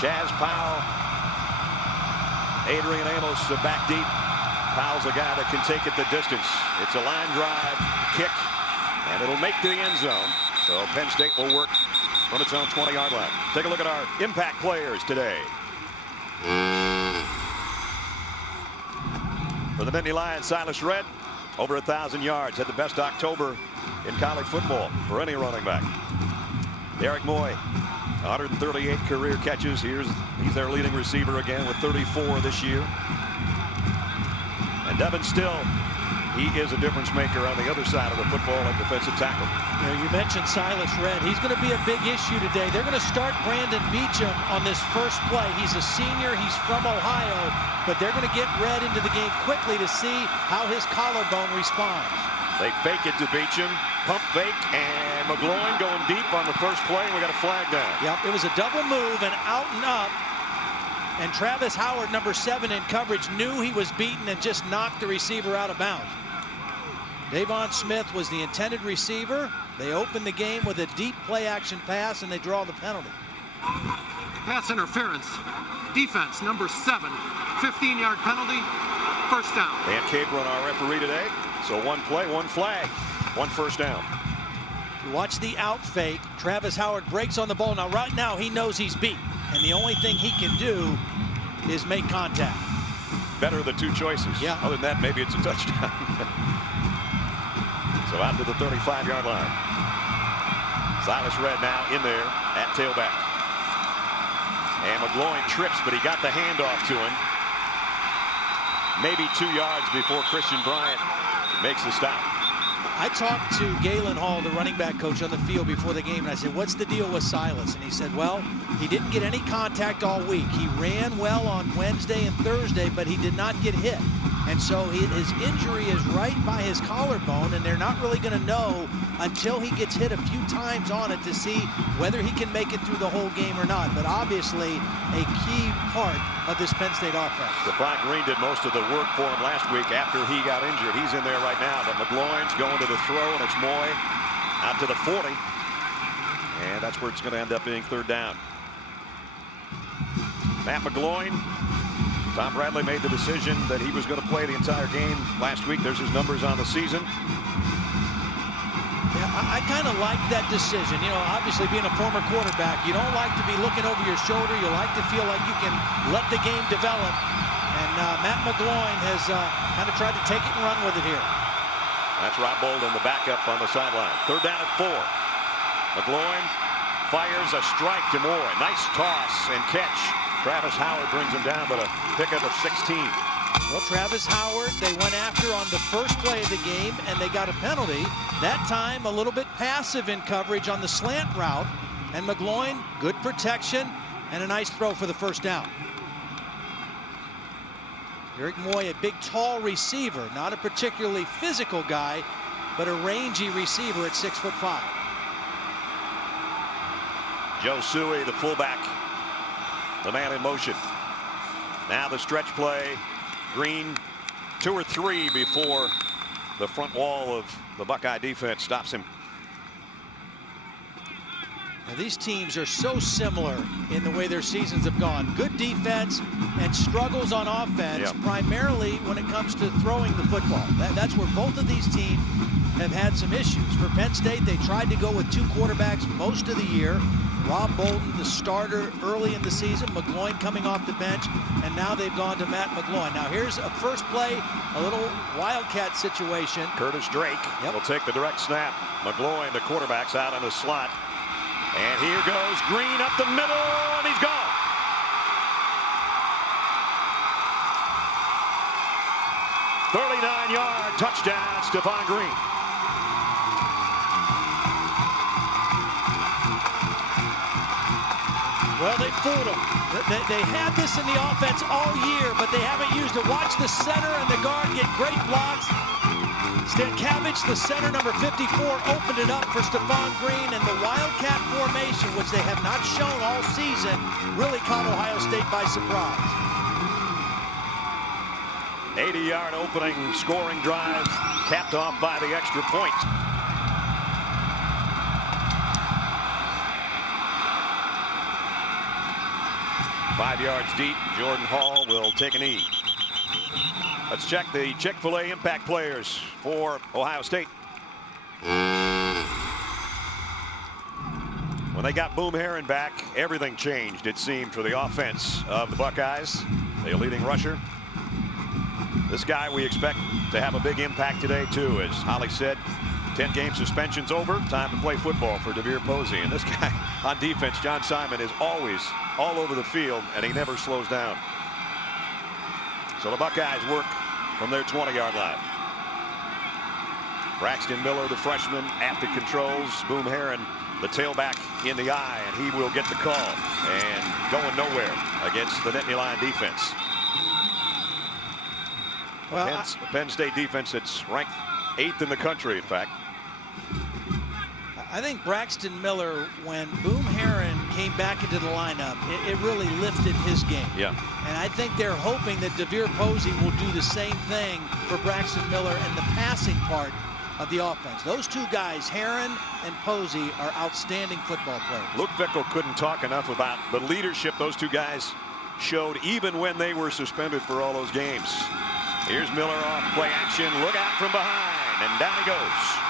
Chaz Powell, Adrian Amos back deep. Powell's a guy that can take it the distance. It's a line drive kick, and it'll make the end zone. So Penn State will work from its own 20-yard line. Take a look at our impact players today. For the Nittany Lion, Silas Redd, over 1,000 yards. Had the best October in college football for any running back. Derek Moy, 138 career catches. He's their leading receiver again with 34 this year. And Devin Still, he is a difference maker on the other side of the football at defensive tackle. You mentioned Silas Redd. He's going to be a big issue today. They're going to start Brandon Beecham on this first play. He's a senior. He's from Ohio, but they're going to get Redd into the game quickly to see how his collarbone responds. They fake it to Beecham, pump fake, and McGloin going deep on the first play. We got a flag down. Yep, it was a double move and out and up. And Travis Howard, number 7 in coverage, knew he was beaten and just knocked the receiver out of bounds. Davon Smith was the intended receiver. They open the game with a deep play action pass, and they draw the penalty. Pass interference. Defense, number 7. 15-yard penalty. First down. Dan Capron, our referee today. So one play, one flag, one first down. Watch the out fake. Travis Howard breaks on the ball. Now, right now, he knows he's beat. And the only thing he can do is make contact. Better of the two choices. Yeah. Other than that, maybe it's a touchdown. So out to the 35-yard line. Silas Redd now in there at tailback. And McGloin trips, but he got the handoff to him. Maybe 2 yards before Christian Bryant makes the stop. I talked to Galen Hall, the running back coach, on the field before the game, and I said, what's the deal with Silas? And he said, well, he didn't get any contact all week. He ran well on Wednesday and Thursday, but he did not get hit. And so his injury is right by his collarbone, and they're not really going to know until he gets hit a few times on it to see whether he can make it through the whole game or not. But obviously, a key part of this Penn State offense. Stephfon Green did most of the work for him last week after he got injured. He's in there right now, but McGloin's going to the throw, and it's Moy out to the 40. And that's where it's going to end up being third down. Matt McGloin. Tom Bradley made the decision that he was going to play the entire game last week. There's his numbers on the season. Yeah, I kind of like that decision. You know, obviously being a former quarterback, you don't like to be looking over your shoulder. You like to feel like you can let the game develop. And Matt McGloin has kind of tried to take it and run with it here. That's Rob Bolden, the backup on the sideline. Third down at 4. McGloin fires a strike to Moore. Nice toss and catch. Travis Howard brings him down, but a pickup of 16. Well, Travis Howard, they went after on the first play of the game, and they got a penalty. That time, a little bit passive in coverage on the slant route. And McGloin, good protection, and a nice throw for the first down. Eric Moy, a big, tall receiver, not a particularly physical guy, but a rangy receiver at 6'5". Joe Suey, the fullback. The man in motion. Now the stretch play. Green 2 or 3 before the front wall of the Buckeye defense stops him. Now, these teams are so similar in the way their seasons have gone. Good defense and struggles on offense, primarily when it comes to throwing the football. That's where both of these teams have had some issues. For Penn State, they tried to go with 2 quarterbacks most of the year. Rob Bolden, the starter early in the season, McGloin coming off the bench, and now they've gone to Matt McGloin. Now here's a first play, a little wildcat situation. Curtis Drake will take the direct snap. McGloin, the quarterback's out in the slot. And here goes Green up the middle, and he's gone. "39-yard touchdown, Stephfon Green." Well, they fooled him. They had this in the offense all year, but they haven't used it. Watch the center and the guard get great blocks. Stankiewicz, the center, number 54, opened it up for Stephfon Green, and the Wildcat formation, which they have not shown all season, really caught Ohio State by surprise. 80-yard opening scoring drive, capped off by the extra point. 5 yards deep. Jordan Hall will take a knee. Let's check the Chick-fil-A impact players for Ohio State. When they got Boom Herron back, everything changed, it seemed, for the offense of the Buckeyes. The leading rusher. This guy we expect to have a big impact today, too. As Holly said, 10-game suspension's over. Time to play football for DeVere Posey. And this guy on defense, John Simon, is always all over the field, and he never slows down. So the Buckeyes work from their 20-yard line. Braxton Miller, the freshman, at the controls. Boom Herron, the tailback, in the eye, and he will get the call. And going nowhere against the Nittany Lion defense. Well, Penn State defense that's ranked 8th in the country, in fact. I think Braxton Miller, when Boom Herron came back into the lineup, it really lifted his game. Yeah. And I think they're hoping that DeVere Posey will do the same thing for Braxton Miller in the passing part of the offense. Those two guys, Herron and Posey, are outstanding football players. Luke Fickell couldn't talk enough about the leadership those two guys showed even when they were suspended for all those games. Here's Miller off play action. Look out from behind, and down he goes.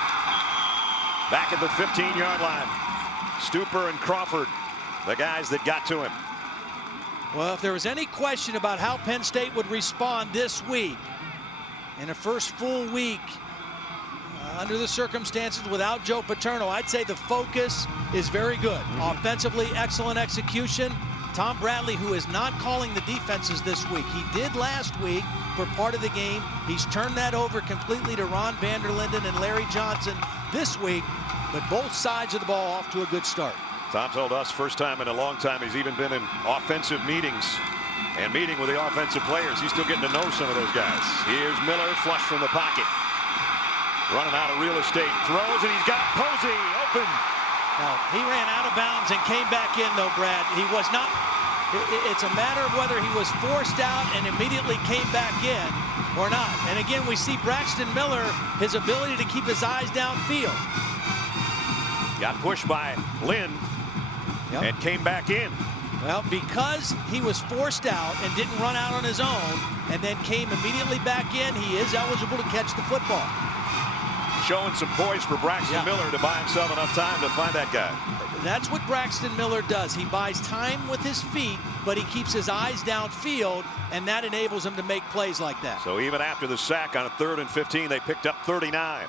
Back at the 15-yard line. Stupor and Crawford, the guys that got to him. Well, if there was any question about how Penn State would respond this week, in a first full week under the circumstances without Joe Paterno, I'd say the focus is very good. Offensively, excellent execution. Tom Bradley, who is not calling the defenses this week. He did last week for part of the game. He's turned that over completely to Ron Vanderlinden and Larry Johnson this week, but both sides of the ball off to a good start. Tom told us first time in a long time he's even been in offensive meetings and meeting with the offensive players. He's still getting to know some of those guys. Here's Miller, flush from the pocket. Running out of real estate, throws, and he's got Posey open. Now, he ran out of bounds and came back in, though, Brad. He was not. It's a matter of whether he was forced out and immediately came back in or not. And again, we see Braxton Miller, his ability to keep his eyes downfield. Got pushed by Lynn and came back in. Well, because he was forced out and didn't run out on his own and then came immediately back in, he is eligible to catch the football. Showing some poise for Braxton Miller to buy himself enough time to find that guy. That's what Braxton Miller does. He buys time with his feet, but he keeps his eyes downfield, and that enables him to make plays like that. So even after the sack on a 3rd and 15, they picked up 39.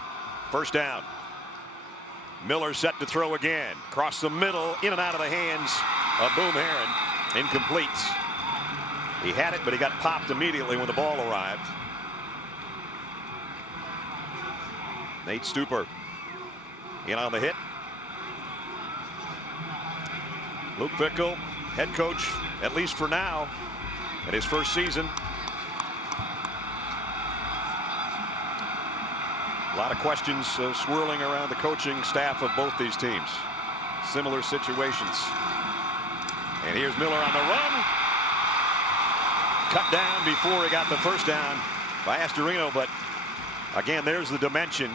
First down. Miller set to throw again. Across the middle, in and out of the hands of Boom Herron. Incomplete. He had it, but he got popped immediately when the ball arrived. Nate Stupor in on the hit. Luke Fickell, head coach, at least for now, in his first season. A lot of questions swirling around the coaching staff of both these teams. Similar situations. And here's Miller on the run. Cut down before he got the first down by Astorino, but again, there's the dimension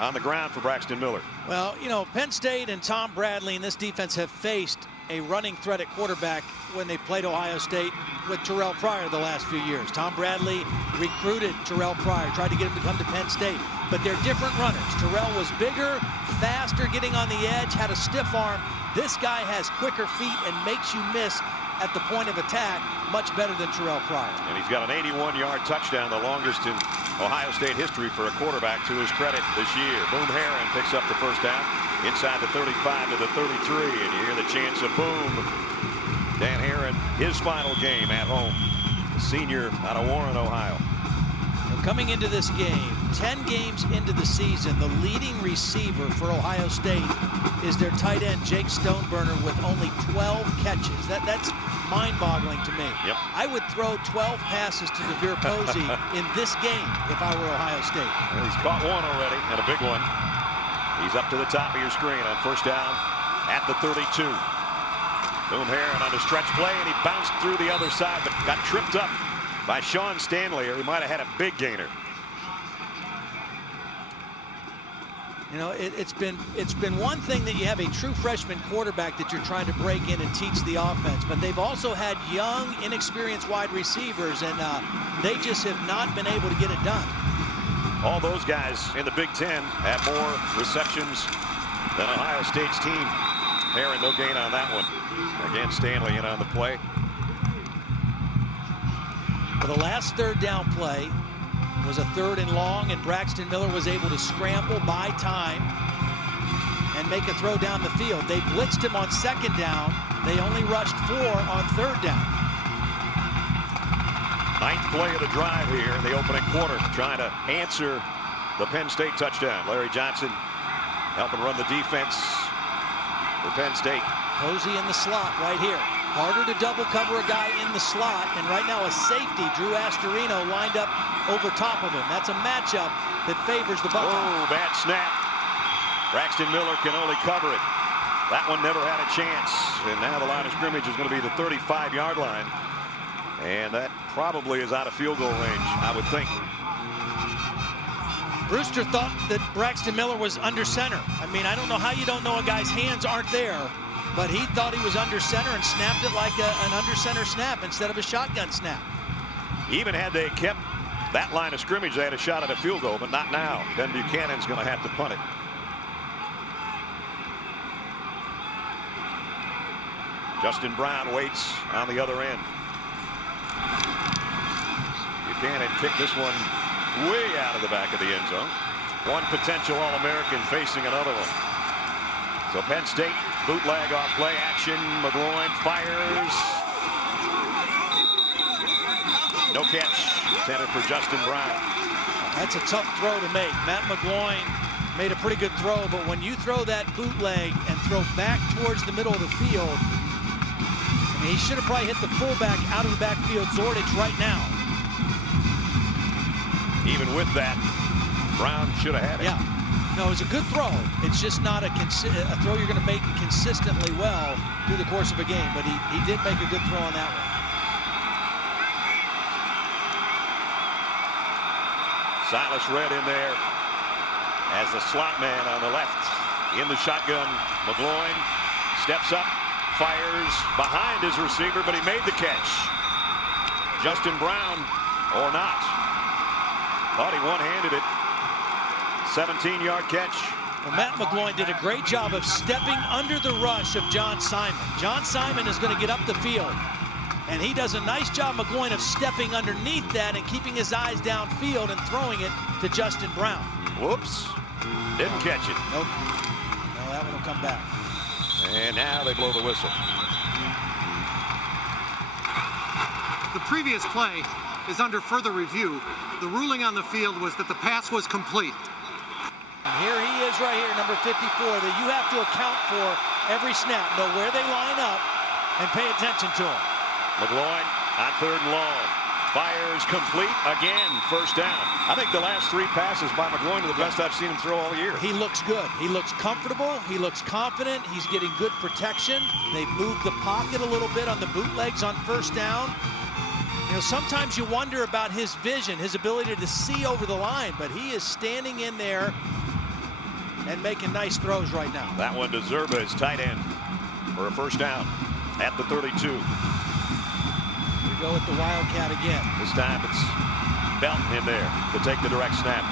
on the ground for Braxton Miller. Well, you know, Penn State and Tom Bradley and this defense have faced a running threat at quarterback when they played Ohio State with Terrell Pryor the last few years. Tom Bradley recruited Terrell Pryor, tried to get him to come to Penn State, but they're different runners. Terrell was bigger, faster, getting on the edge, had a stiff arm. This guy has quicker feet and makes you miss at the point of attack much better than Terrell Pryor. And he's got an 81-yard touchdown, the longest in Ohio State history for a quarterback, to his credit this year. Boom Herron picks up the first down inside the 35 to the 33, and you hear the chants of Boom. Dan Herron, his final game at home. The senior out of Warren, Ohio. Now, coming into this game, 10 games into the season, the leading receiver for Ohio State is their tight end, Jake Stoneburner, with only 12 catches. That's mind-boggling to me. Yep. I would throw 12 passes to DeVere Posey in this game if I were Ohio State. Well, he's caught one already, and a big one. He's up to the top of your screen on first down at the 32. Boom Herron on a stretch play, and he bounced through the other side, but got tripped up by Sean Stanley, or he might have had a big gainer. You know, it's been one thing that you have a true freshman quarterback that you're trying to break in and teach the offense, but they've also had young, inexperienced wide receivers, and they just have not been able to get it done. All those guys in the Big Ten have more receptions than Ohio State's team. Herron, no gain on that one. Again, Stanley in on the play. For the last third down play was a 3rd and long, and Braxton Miller was able to scramble, buy time, and make a throw down the field. They blitzed him on 2nd down. They only rushed 4 on 3rd down. 9th play of the drive here in the opening quarter, trying to answer the Penn State touchdown. Larry Johnson helping run the defense for Penn State. Posey in the slot right here. Harder to double cover a guy in the slot, and right now a safety, Drew Astorino, lined up over top of him. That's a matchup that favors the Buckeyes. Oh, bad snap. Braxton Miller can only cover it. That one never had a chance, and now the line of scrimmage is going to be the 35-yard line, and that probably is out of field goal range, I would think. Brewster thought that Braxton Miller was under center. I mean, I don't know how you don't know a guy's hands aren't there, but he thought he was under center and snapped it like an under center snap instead of a shotgun snap. Even had they kept that line of scrimmage, they had a shot at a field goal, but not now. Ben Buchanan's going to have to punt it. Justin Brown waits on the other end. Buchanan kicked this one way out of the back of the end zone. One potential All-American facing another one. So Penn State bootleg off play action. McGloin fires. No catch. Intended for Justin Brown. That's a tough throw to make. Matt McGloin made a pretty good throw, but when you throw that bootleg and throw back towards the middle of the field, I mean, he should have probably hit the fullback out of the backfield, Zordich, right now. Even with that, Brown should have had it. Yeah. No, it was a good throw. It's just not a throw you're going to make consistently well through the course of a game, but he did make a good throw on that one. Silas Redd in there as the slot man on the left in the shotgun. McGloin steps up, fires behind his receiver, but he made the catch. Justin Brown or not. Thought he one-handed it. 17-yard catch. Well, Matt McGloin did a great job of stepping under the rush of John Simon. John Simon is going to get up the field, and he does a nice job, McGloin, of stepping underneath that and keeping his eyes downfield and throwing it to Justin Brown. Whoops. Didn't catch it. Nope. No, that one will come back. And now they blow the whistle. The previous play is under further review. The ruling on the field was that the pass was complete. And here he is right here, number 54, that you have to account for every snap, know where they line up, and pay attention to him. McGloin on 3rd and long. Fires complete again, 1st down. I think the last 3 passes by McGloin are the best I've seen him throw all year. He looks good. He looks comfortable. He looks confident. He's getting good protection. They moved the pocket a little bit on the bootlegs on 1st down. You know, sometimes you wonder about his vision, his ability to see over the line, but he is standing in there and making nice throws right now. That one to Zerba, his tight end, for a 1st down at the 32. We go with the Wildcat again. This time it's Belton in there to take the direct snap.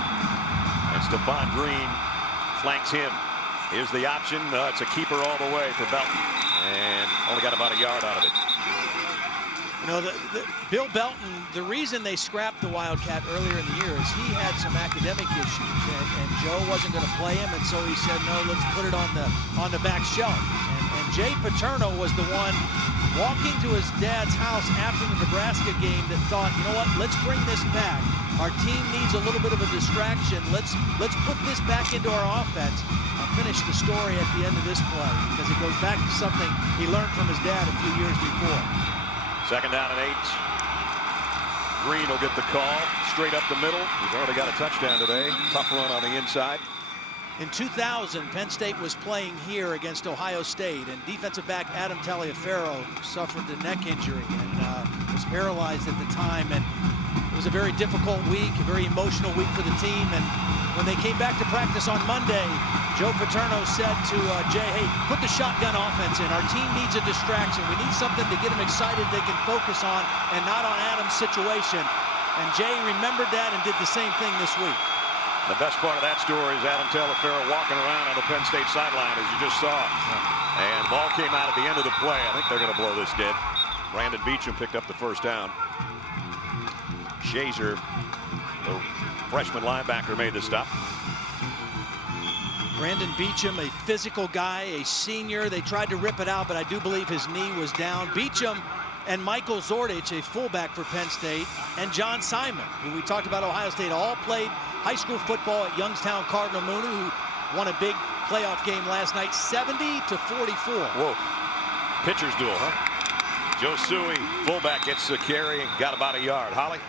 And Stephfon Green flanks him. Here's the option. It's a keeper all the way for Belton. And only got about a yard out of it. You know, Bill Belton, the reason they scrapped the Wildcat earlier in the year is he had some academic issues, and Joe wasn't going to play him, and so he said, no, let's put it on the back shelf. And Jay Paterno was the one walking to his dad's house after the Nebraska game that thought, you know what, let's bring this back. Our team needs a little bit of a distraction. Let's put this back into our offense. I'll finish the story at the end of this play because it goes back to something he learned from his dad a few years before. 2nd down and 8. Green will get the call straight up the middle. He's already got a touchdown today. Tough run on the inside. In 2000, Penn State was playing here against Ohio State, and defensive back Adam Taliaferro suffered a neck injury and was paralyzed at the time. And it was a very difficult week, a very emotional week for the team. And when they came back to practice on Monday, Joe Paterno said to Jay, hey, put the shotgun offense in. Our team needs a distraction. We need something to get them excited they can focus on and not on Adam's situation. And Jay remembered that and did the same thing this week. The best part of that story is Adam Telefero walking around on the Penn State sideline, as you just saw. And ball came out at the end of the play. I think they're going to blow this dead. Brandon Beecham picked up the first down. Shazer, the freshman linebacker, made the stop. Brandon Beecham, a physical guy, a senior. They tried to rip it out, but I do believe his knee was down. Beecham and Michael Zordich, a fullback for Penn State, and John Simon, who we talked about Ohio State, all played high school football at Youngstown Cardinal Mooney, who won a big playoff game last night, 70-44. Whoa. Pitcher's duel, huh? Joe Suey, fullback, gets the carry and got about a yard. Holly?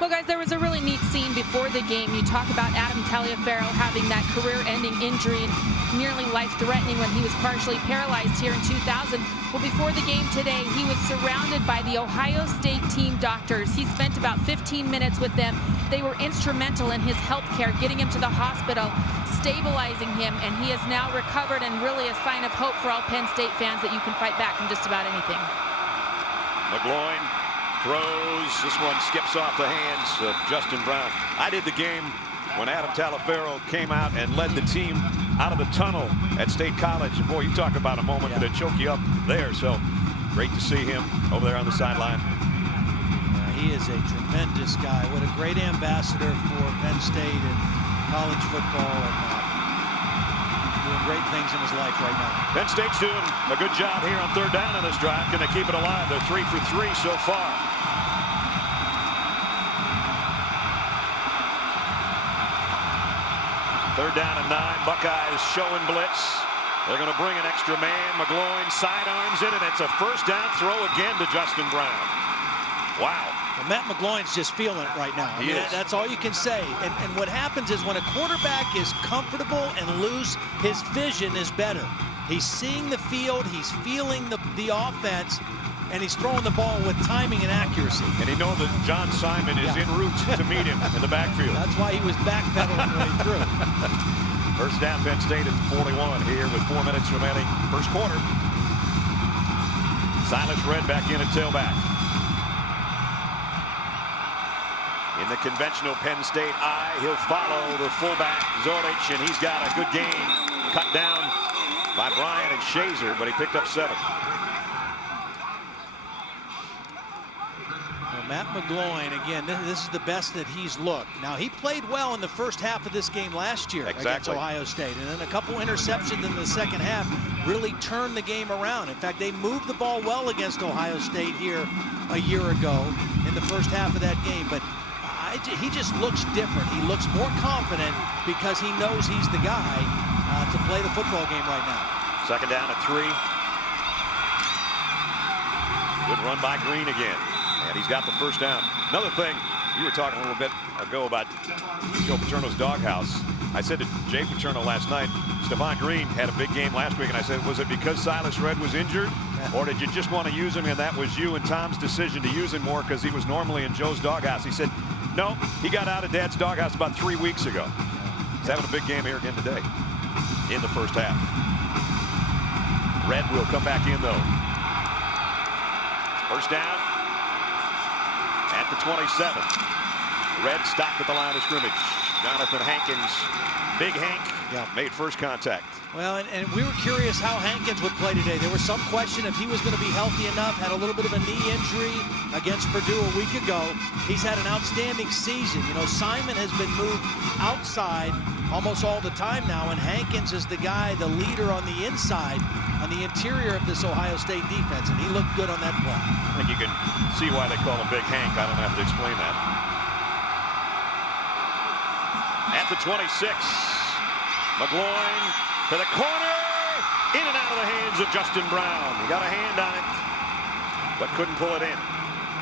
Well, guys, there was a really neat scene before the game. You talk about Adam Taliaferro having that career-ending injury and nearly life-threatening when he was partially paralyzed here in 2000. Well, before the game today, he was surrounded by the Ohio State team doctors. He spent about 15 minutes with them. They were instrumental in his health care, getting him to the hospital, stabilizing him, and he has now recovered, and really a sign of hope for all Penn State fans that you can fight back from just about anything. McGloin throws. This one skips off the hands of Justin Brown. I did the game when Adam Taliaferro came out and led the team out of the tunnel at State College. And boy, you talk about a moment that'd choke you up there. So great to see him over there on the sideline. He is a tremendous guy. What a great ambassador for Penn State and college football. And doing great things in his life right now. Penn State's doing a good job here on third down on this drive. Can they keep it alive? They're 3 for 3 so far. Third down and 9. Buckeyes showing blitz. They're going to bring an extra man. McGloin sidearms it, and it's a first down throw again to Justin Brown. Wow. Well, Matt McGloin's just feeling it right now. I mean, that's all you can say. And what happens is when a quarterback is comfortable and loose, his vision is better. He's seeing the field, he's feeling the offense, and he's throwing the ball with timing and accuracy. And he knows that John Simon is en route to meet him in the backfield. That's why he was backpedaling when he threw. First down, Penn State at 41 here with 4 minutes remaining. First quarter. Silas Redd back in at tailback. In the conventional Penn State eye, he'll follow the fullback, Zordich, and he's got a good gain. Cut down by Bryan and Shazer, but he picked up 7. Well, Matt McGloin, again, this is the best that he's looked. Now, he played well in the first half of this game last year against Ohio State, and then a couple interceptions in the second half really turned the game around. In fact, they moved the ball well against Ohio State here a year ago in the first half of that game, but he just looks different. He looks more confident because he knows he's the guy to play the football game right now. Second down at 3. Good run by Green again. And he's got the first down. Another thing, you were talking a little bit ago about Joe Paterno's doghouse. I said to Jay Paterno last night, Stephfon Green had a big game last week, and I said, was it because Silas Redd was injured? Or did you just want to use him, and that was you and Tom's decision to use him more because he was normally in Joe's doghouse? He said, no, he got out of Dad's doghouse about 3 weeks ago. He's having a big game here again today in the first half. Redd will come back in, though. First down at the 27. Redd stopped at the line of scrimmage. Jonathan Hankins, Big Hank, made first contact. Well, and we were curious how Hankins would play today. There was some question if he was going to be healthy enough, had a little bit of a knee injury against Purdue a week ago. He's had an outstanding season. You know, Simon has been moved outside almost all the time now, and Hankins is the guy, the leader on the inside, on the interior of this Ohio State defense, and he looked good on that play. I think you can see why they call him Big Hank. I don't have to explain that. At the 26, McGloin to the corner, in and out of the hands of Justin Brown. He got a hand on it, but couldn't pull it in.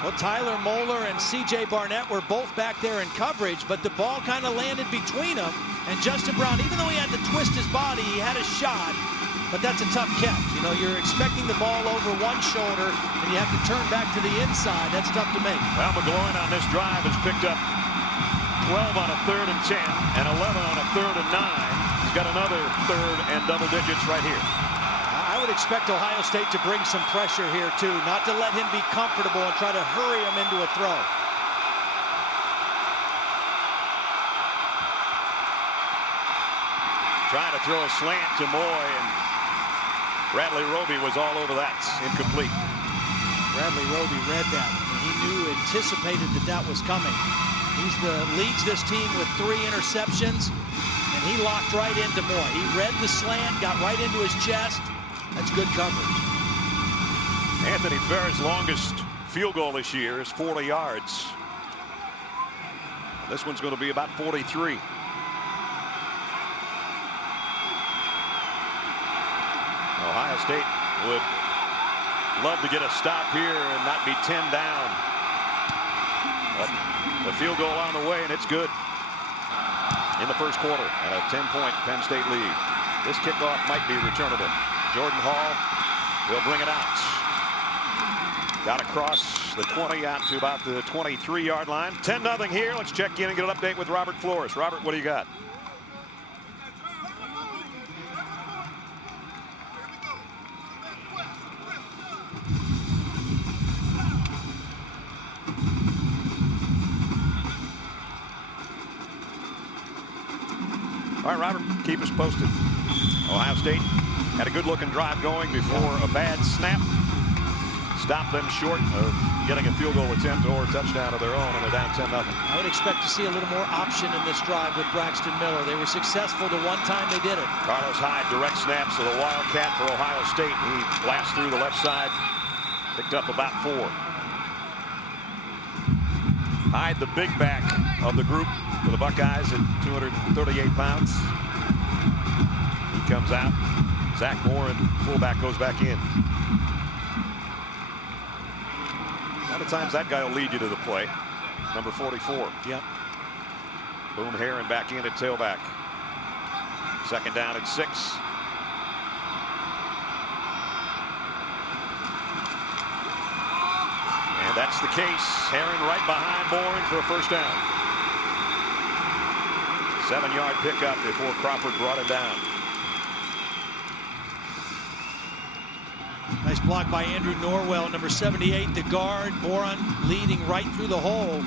Well, Tyler Moeller and C.J. Barnett were both back there in coverage, but the ball kind of landed between them. And Justin Brown, even though he had to twist his body, he had a shot, but that's a tough catch. You know, you're expecting the ball over one shoulder, and you have to turn back to the inside. That's tough to make. Well, McGloin on this drive has picked up 12 on a 3rd and 10 and 11 on a 3rd and 9. He's got another 3rd and double digits right here. I would expect Ohio State to bring some pressure here too, not to let him be comfortable and try to hurry him into a throw. Trying to throw a slant to Moy, and Bradley Roby was all over that. Incomplete. Bradley Roby read that. He knew, anticipated that was coming. Leads this team with 3 interceptions, and he locked right into Moy. He read the slant, got right into his chest. That's good coverage. Anthony Farrell's longest field goal this year is 40 yards. This one's going to be about 43. Ohio State would love to get a stop here and not be 10 down. But the field goal on the way, and it's good. In the first quarter, and a 10-point Penn State lead. This kickoff might be returnable. Jordan Hall will bring it out. Got across the 20 out to about the 23-yard line. 10-0 here. Let's check in and get an update with Robert Flores. Robert, what do you got? All right, Robert, keep us posted. Ohio State had a good-looking drive going before a bad snap stopped them short of getting a field goal attempt or a touchdown of their own, and they're down 10-0. I would expect to see a little more option in this drive with Braxton Miller. They were successful the one time they did it. Carlos Hyde direct snaps to the Wildcat for Ohio State. He blasts through the left side, picked up about 4. Hyde, the big back of the group for the Buckeyes at 238 pounds. He comes out. Zach Moore, and fullback, goes back in. A lot of times that guy will lead you to the play. Number 44. Yep. Boom Herron back in at tailback. 2nd down and 6. And that's the case. Herron right behind Bourne for a 1st down. 7-yard pickup before Crawford brought him down. Nice block by Andrew Norwell, number 78, the guard. Bourne leading right through the hole.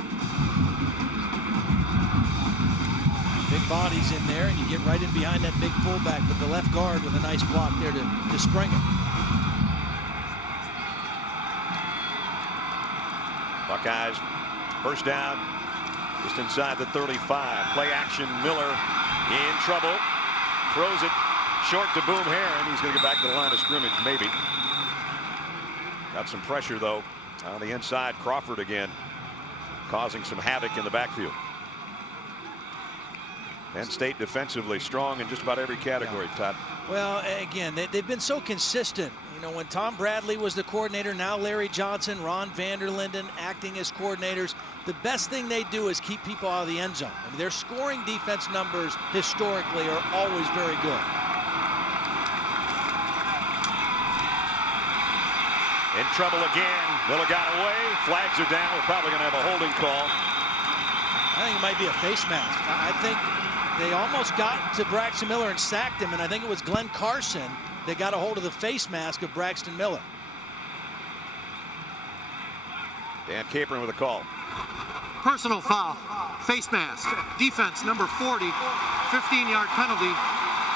Big bodies in there, and you get right in behind that big fullback, but the left guard with a nice block there to spring it. Buckeyes, 1st down, just inside the 35. Play action, Miller in trouble. Throws it short to Boom Herron. He's going to get back to the line of scrimmage, maybe. Got some pressure, though, on the inside. Crawford again, causing some havoc in the backfield. Penn State defensively strong in just about every category, Todd. Well, again, they've been so consistent. You know, when Tom Bradley was the coordinator, now Larry Johnson, Ron Vanderlinden acting as coordinators, the best thing they do is keep people out of the end zone. I mean, their scoring defense numbers historically are always very good. In trouble again. Miller got away. Flags are down. We're probably going to have a holding call. I think it might be a face mask. I think they almost got to Braxton Miller and sacked him, and I think it was Glenn Carson that got a hold of the face mask of Braxton Miller. Dan Capron with a call. Personal foul, face mask, defense number 40, 15-yard penalty,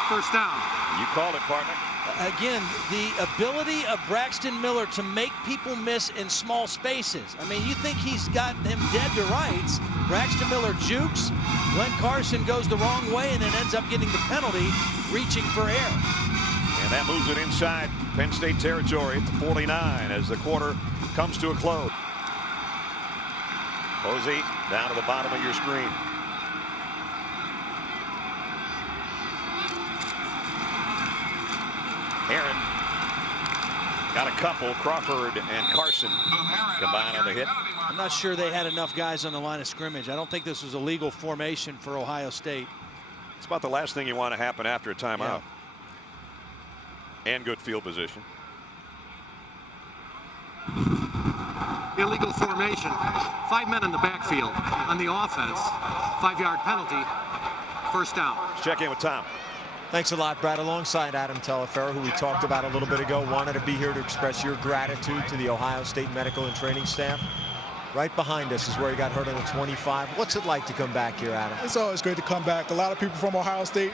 1st down. You called it, partner. Again, the ability of Braxton Miller to make people miss in small spaces. I mean, you think he's got him dead to rights. Braxton Miller jukes. Glenn Carson goes the wrong way and then ends up getting the penalty, reaching for air. And that moves it inside Penn State territory at the 49 as the quarter comes to a close. Posey down to the bottom of your screen. Herron got a couple. Crawford and Carson combined on the hit. I'm not sure they had enough guys on the line of scrimmage. I don't think this was a legal formation for Ohio State. It's about the last thing you want to happen after a timeout. Yeah. And good field position. Illegal formation. 5 men in the backfield on the offense. 5-yard penalty, first down. Let's check in with Tom. Thanks a lot, Brad. Alongside Adam Taliaferro, who we talked about a little bit ago, wanted to be here to express your gratitude to the Ohio State medical and training staff. Right behind us is where he got hurt on the 25. What's it like to come back here, Adam? It's always great to come back. A lot of people from Ohio State.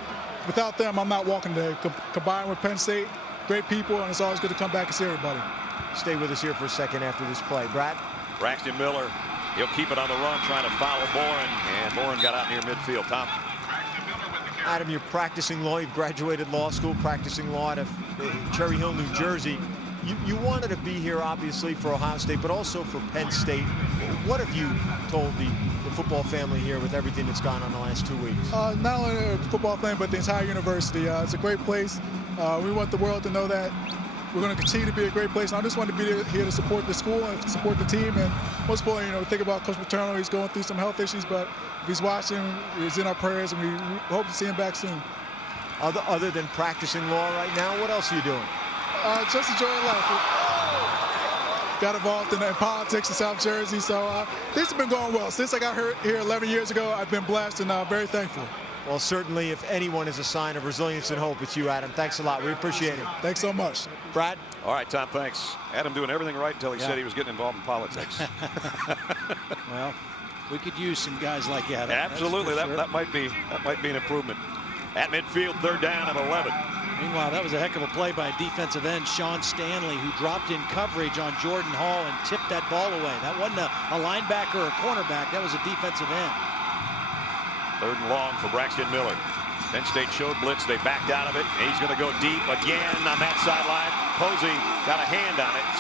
Without them, I'm not walking today. Combined with Penn State, great people, and it's always good to come back and see everybody. Stay with us here for a second after this play. Brad? Braxton Miller, he'll keep it on the run, trying to follow Boren, and Boren got out near midfield. Tom? Adam, you're practicing law. You've graduated law school, practicing law out of Cherry Hill, New Jersey. You wanted to be here, obviously, for Ohio State, but also for Penn State. What have you told the football family here with everything that's gone on the last 2 weeks? Not only the football family, but the entire university. It's a great place. We want the world to know that we're going to continue to be a great place. And I just want to be here to support the school and support the team. And most importantly, think about Coach Paterno. He's going through some health issues, but if he's watching, he's in our prayers, and we hope to see him back soon. Other than practicing law right now, what else are you doing? Just enjoying life. Got involved in politics in South Jersey, so things have been going well. Since I got here 11 years ago, I've been blessed and very thankful. Well, certainly, if anyone is a sign of resilience and hope, it's you, Adam. Thanks a lot. We appreciate it. Thanks so much. Brad? All right, Tom, thanks. Adam doing everything right until he said he was getting involved in politics. Well, we could use some guys like Adam. Absolutely, sure. that might be an improvement. At midfield, third down and 11. Meanwhile, that was a heck of a play by defensive end Sean Stanley, who dropped in coverage on Jordan Hall and tipped that ball away. That wasn't a linebacker or a cornerback. That was a defensive end. Third and long for Braxton Miller. Penn State showed blitz. They backed out of it. And he's going to go deep again on that sideline. Posey got a hand on it.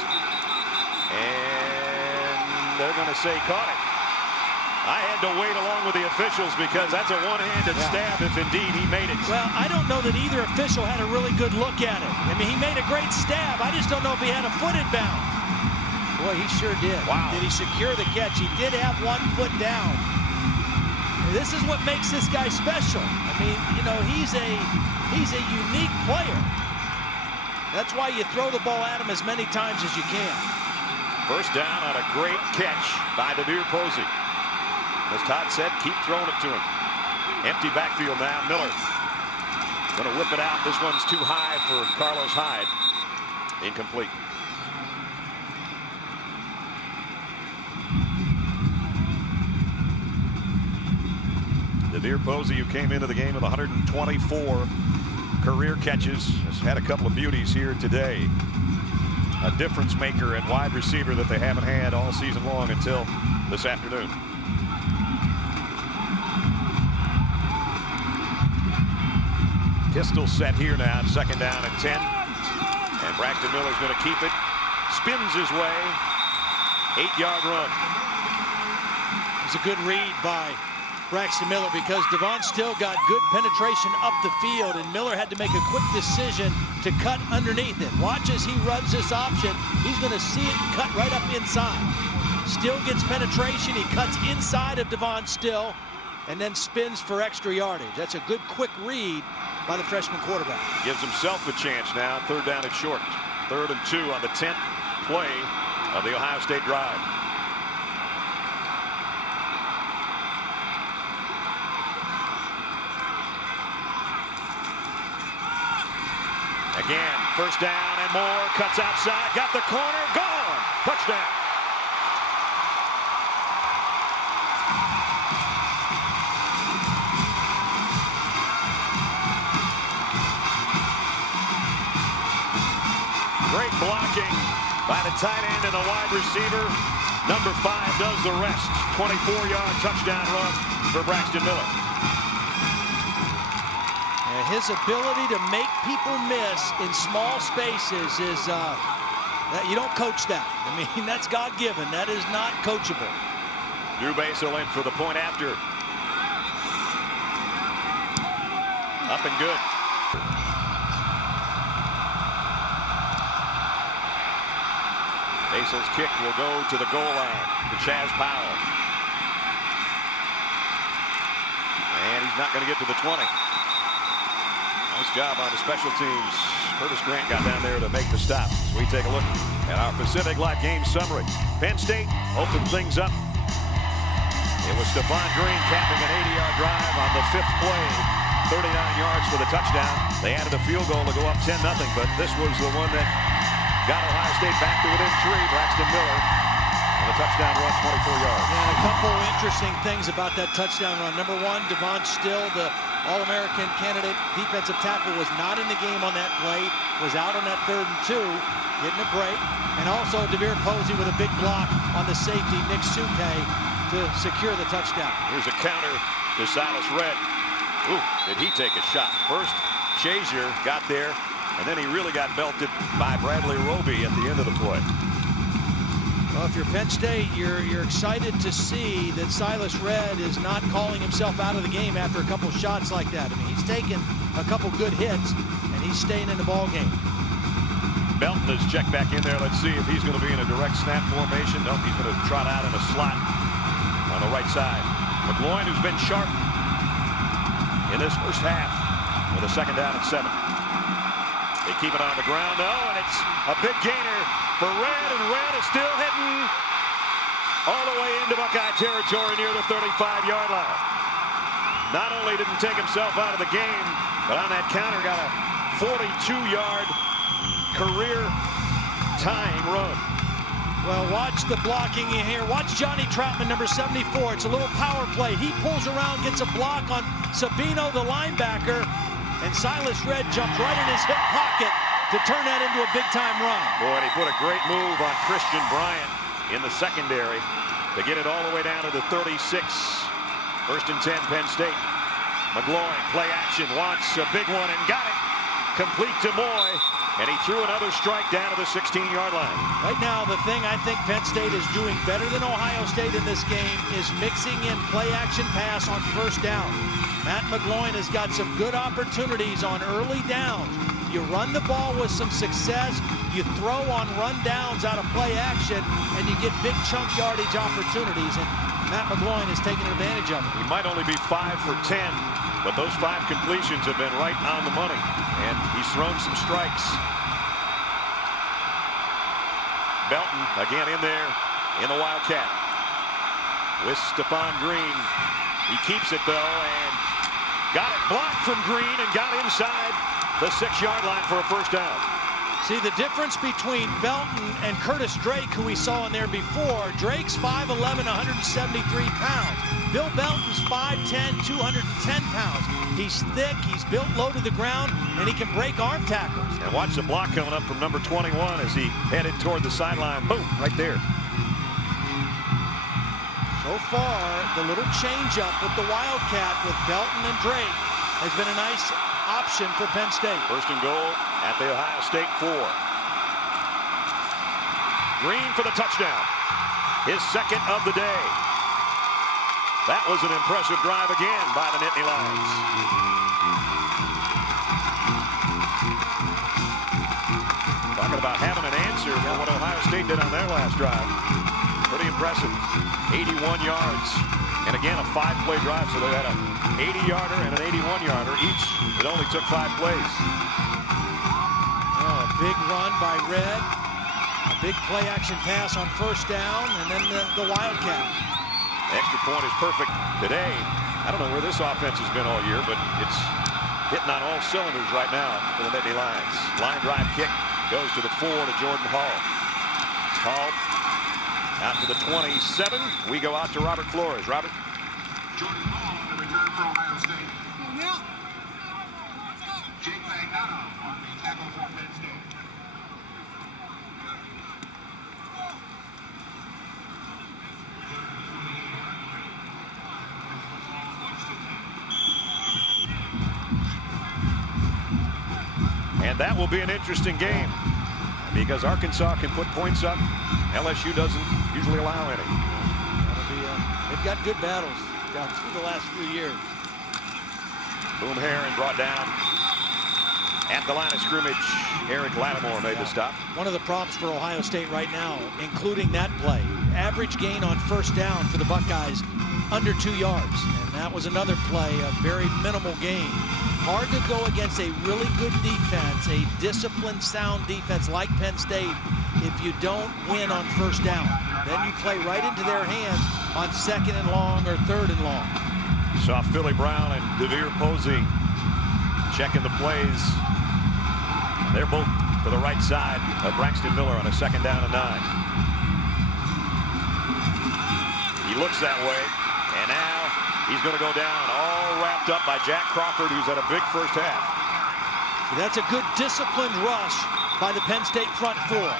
And they're going to say caught it. I had to wait along with the officials because that's a one-handed stab if indeed he made it. Well, I don't know that either official had a really good look at it. I mean, he made a great stab. I just don't know if he had a foot in bounds. Boy, he sure did. Wow. Did he secure the catch? He did have 1 foot down. This is what makes this guy special. I mean, he's a unique player. That's why you throw the ball at him as many times as you can. First down on a great catch by DeVere Posey. As Todd said, keep throwing it to him. Empty backfield now. Miller going to whip it out. This one's too high for Carlos Hyde. Incomplete. DeVere Posey, who came into the game with 124 career catches, has had a couple of beauties here today. A difference maker at wide receiver that they haven't had all season long until this afternoon. Pistol set here now, second down and 10. And Braxton Miller's going to keep it. Spins his way. 8-yard run. It's a good read by Braxton Miller because Devon still got good penetration up the field, and Miller had to make a quick decision to cut underneath it. Watch as he runs this option. He's going to see it and cut right up inside. Still gets penetration. He cuts inside of Devon Still and then spins for extra yardage. That's a good quick read by the freshman quarterback. Gives himself a chance now. Third down and short. 3rd and 2 on the 10th play of the Ohio State drive. Again, first down and more. Cuts outside. Got the corner. Gone. Touchdown. Great blocking by the tight end and the wide receiver. Number 5 does the rest. 24-yard touchdown run for Braxton Miller. And his ability to make people miss in small spaces is that you don't coach that. I mean, that's God-given. That is not coachable. Drew Basil in for the point after. Up and good. Basil's kick will go to the goal line to Chaz Powell. And he's not going to get to the 20. Nice job on the special teams. Curtis Grant got down there to make the stop. So we take a look at our Pacific Live game summary. Penn State opened things up It was Stephfon Green capping an 80-yard drive on the 5th play. 39 yards for the touchdown. They added a field goal to go up 10-0, but this was the one that got Ohio State back to within 3. Braxton Miller and a touchdown run, 24 yards. Yeah, a couple interesting things about that touchdown run. Number one, Devon Still, the All-American candidate defensive tackle, was not in the game on that play, was out on that 3rd and 2, getting a break. And also DeVere Posey with a big block on the safety, Nick Suke, to secure the touchdown. Here's a counter to Silas Redd. Ooh, did he take a shot? First, Shazier got there, and then he really got belted by Bradley Roby at the end of the play. Well, if you're Penn State, you're excited to see that Silas Redd is not calling himself out of the game after a couple shots like that. I mean, he's taken a couple good hits, and he's staying in the ball game. Belton is checked back in there. Let's see if he's going to be in a direct snap formation. Nope, he's going to trot out in a slot on the right side. McGloin, who's been sharp in this first half, with a 2nd down and 7. They keep it on the ground, though, and it's a big gainer for Redd, and Redd is still hitting all the way into Buckeye territory near the 35-yard line. Not only didn't take himself out of the game, but on that counter got a 42-yard career-tying run. Well, watch the blocking in here. Watch Johnny Troutman, number 74. It's a little power play. He pulls around, gets a block on Sabino, the linebacker, and Silas Redd jumped right in his hip pocket to turn that into a big-time run. Boy, and he put a great move on Christian Bryant in the secondary to get it all the way down to the 36. 1st and 10, Penn State. McGloin, play action, wants a big one and got it. Complete to Moy, and he threw another strike down to the 16-yard line. Right now, the thing I think Penn State is doing better than Ohio State in this game is mixing in play-action pass on 1st down. Matt McGloin has got some good opportunities on early downs. You run the ball with some success, you throw on run downs out of play action, and you get big chunk yardage opportunities, and Matt McGloin is taking advantage of it. He might only be 5 for 10, but those 5 completions have been right on the money, and he's thrown some strikes. Belton again in there in the Wildcat with Stephfon Green. He keeps it, though, and got it blocked from Green and got inside the 6-yard line for a 1st down. See the difference between Belton and Curtis Drake, who we saw in there before. Drake's 5'11", 173 pounds. Bill Belton's 5'10", 210 pounds. He's thick, he's built low to the ground, and he can break arm tackles. And watch the block coming up from number 21 as he headed toward the sideline. Boom, right there. So far, the little change-up with the Wildcat with Belton and Drake has been a nice option for Penn State. 1st and goal at the Ohio State 4. Green for the touchdown. His 2nd of the day. That was an impressive drive again by the Nittany Lions. Talking about having an answer for what Ohio State did on their last drive. Pretty impressive. 81 yards. And again, a 5-play drive, so they had an 80-yarder and an 81-yarder each. It only took 5 plays. Oh, a big run by Redd. A big play-action pass on 1st down, and then the Wildcat. Extra point is perfect today. I don't know where this offense has been all year, but it's hitting on all cylinders right now for the Nittany Lions. Line drive kick goes to the 4 to Jordan Hall. Hall out to the 27. We go out to Robert Flores. Robert. Jordan Hall on the return for Ohio State. Jake Magnotta on the tackle for Penn State. And that will be an interesting game because Arkansas can put points up. LSU doesn't usually allow any. They've got good battles through the last few years. Boom Herron brought down at the line of scrimmage. Eric Lattimore made the stop. One of the prompts for Ohio State right now, including that play, average gain on 1st down for the Buckeyes under 2 yards. And that was another play, a very minimal gain. Hard to go against a really good defense, a disciplined, sound defense like Penn State, if you don't win on 1st down. Then you play right into their hands, on 2nd and long or 3rd and long. Saw Philly Brown and DeVere Posey checking the plays. They're both to the right side of Braxton Miller on a 2nd down and 9. He looks that way, and now he's going to go down, all wrapped up by Jack Crawford, who's had a big first half. So that's a good disciplined rush by the Penn State front four.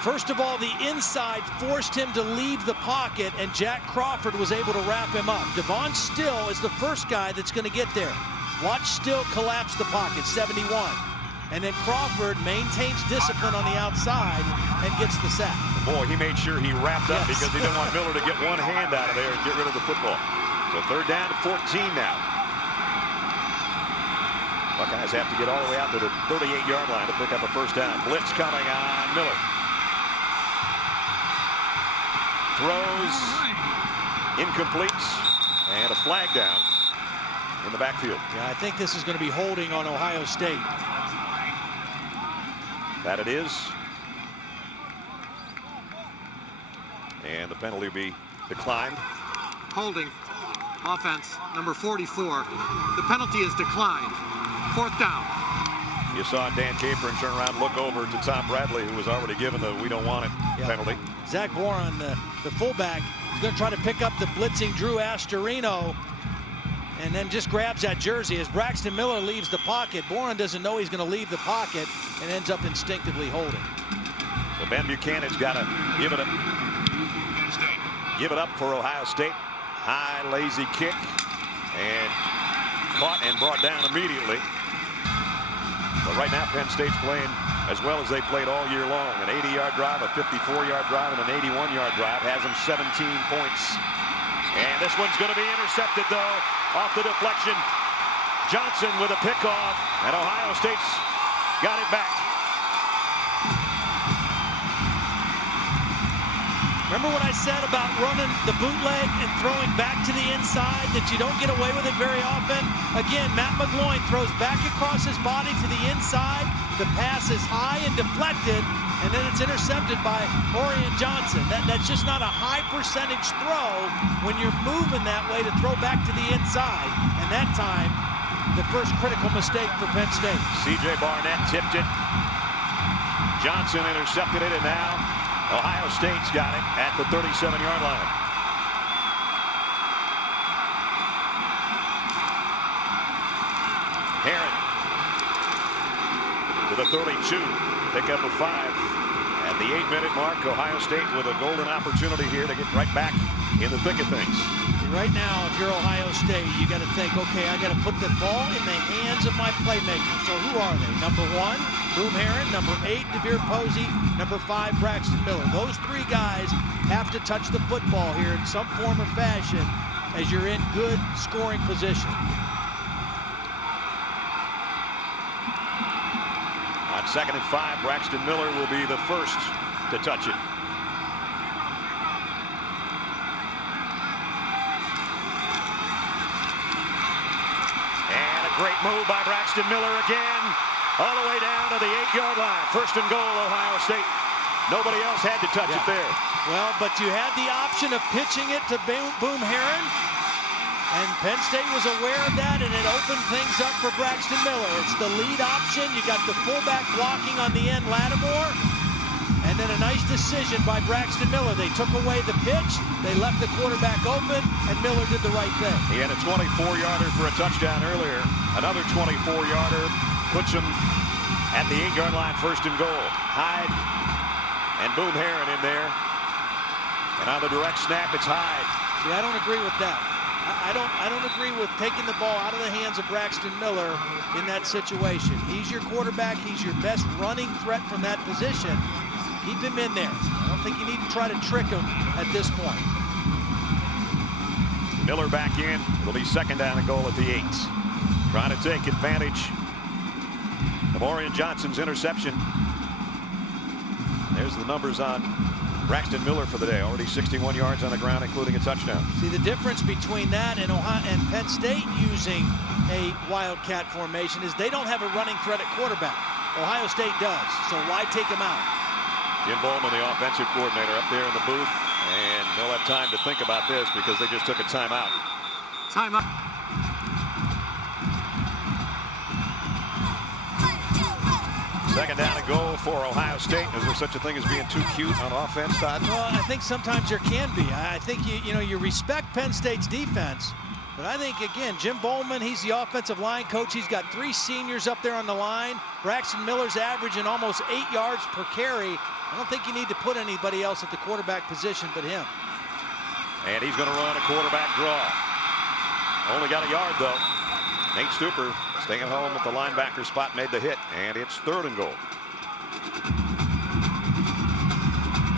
First of all, the inside forced him to leave the pocket, and Jack Crawford was able to wrap him up. Devon Still is the first guy that's going to get there. Watch Still collapse the pocket, 71. And then Crawford maintains discipline on the outside and gets the sack. Boy, he made sure he wrapped up because he didn't want Miller to get one hand out of there and get rid of the football. So 3rd down to 14 now. Buckeyes have to get all the way out to the 38-yard line to pick up a first down. Blitz coming on Miller. Throws, incomplete, and a flag down in the backfield. Yeah, I think this is going to be holding on Ohio State. That it is. And the penalty will be declined. Holding. Offense, number 44. The penalty is declined. 4th down. You saw Dan Capron turn around, look over to Tom Bradley, who was already given the "we don't want it" penalty. Zach Boron, the fullback, is going to try to pick up the blitzing Drew Astorino, and then just grabs that jersey as Braxton Miller leaves the pocket. Boron doesn't know he's going to leave the pocket and ends up instinctively holding. So Ben Buchanan's got to give it up for Ohio State. High, lazy kick, and caught and brought down immediately. But right now, Penn State's playing as well as they played all year long. An 80-yard drive, a 54-yard drive, and an 81-yard drive has them 17 points. And this one's going to be intercepted, though, off the deflection. Johnson with a pickoff, and Ohio State's got it back. Remember what I said about running the bootleg and throwing back to the inside, that you don't get away with it very often? Again, Matt McGloin throws back across his body to the inside. The pass is high and deflected, and then it's intercepted by Orion Johnson. That's just not a high percentage throw when you're moving that way to throw back to the inside. And that time, the first critical mistake for Penn State. C.J. Barnett tipped it. Johnson intercepted it, and now Ohio State's got it at the 37-yard line. Herron to the 32, pick up a 5. At the 8-minute mark, Ohio State with a golden opportunity here to get right back in the thick of things. Right now, if you're Ohio State, you got to think, okay, I got to put the ball in the hands of my playmakers. So who are they? Number 1, Boom Herron. Number 8, DeVere Posey. Number 5, Braxton Miller. Those 3 guys have to touch the football here in some form or fashion as you're in good scoring position. On 2nd and 5, Braxton Miller will be the first to touch it. And a great move by Braxton Miller again, all the way down to the 8-yard line. 1st and goal, Ohio State. Nobody else had to touch it there. Well, but you had the option of pitching it to Boom Herron, and Penn State was aware of that, and it opened things up for Braxton Miller. It's the lead option. You got the fullback blocking on the end, Lattimore, and then a nice decision by Braxton Miller. They took away the pitch, they left the quarterback open, and Miller did the right thing. He had a 24-yarder for a touchdown earlier. Another 24-yarder puts him at the 8-yard line, 1st and goal. Hyde and Boom Herron in there. And on the direct snap, it's Hyde. See, I don't agree with that. I don't agree with taking the ball out of the hands of Braxton Miller in that situation. He's your quarterback. He's your best running threat from that position. Keep him in there. I don't think you need to try to trick him at this point. Miller back in. It'll be 2nd down and goal at the 8. Trying to take advantage of Orion Johnson's interception. There's the numbers on Braxton Miller for the day. Already 61 yards on the ground, including a touchdown. See, the difference between that and Penn State using a wildcat formation is they don't have a running threat at quarterback. Ohio State does, so why take him out? Jim Bowman, the offensive coordinator, up there in the booth, and they'll have time to think about this because they just took a timeout. Timeout. Second down and goal for Ohio State. Is there such a thing as being too cute on offense, Todd? Well, I think sometimes there can be. I think you respect Penn State's defense, but I think, again, Jim Bowman, he's the offensive line coach. He's got 3 seniors up there on the line. Braxton Miller's averaging almost 8 yards per carry. I don't think you need to put anybody else at the quarterback position but him. And he's going to run a quarterback draw. Only got a yard, though. Nate Stupper staying home at the linebacker spot, made the hit, and it's 3rd and goal.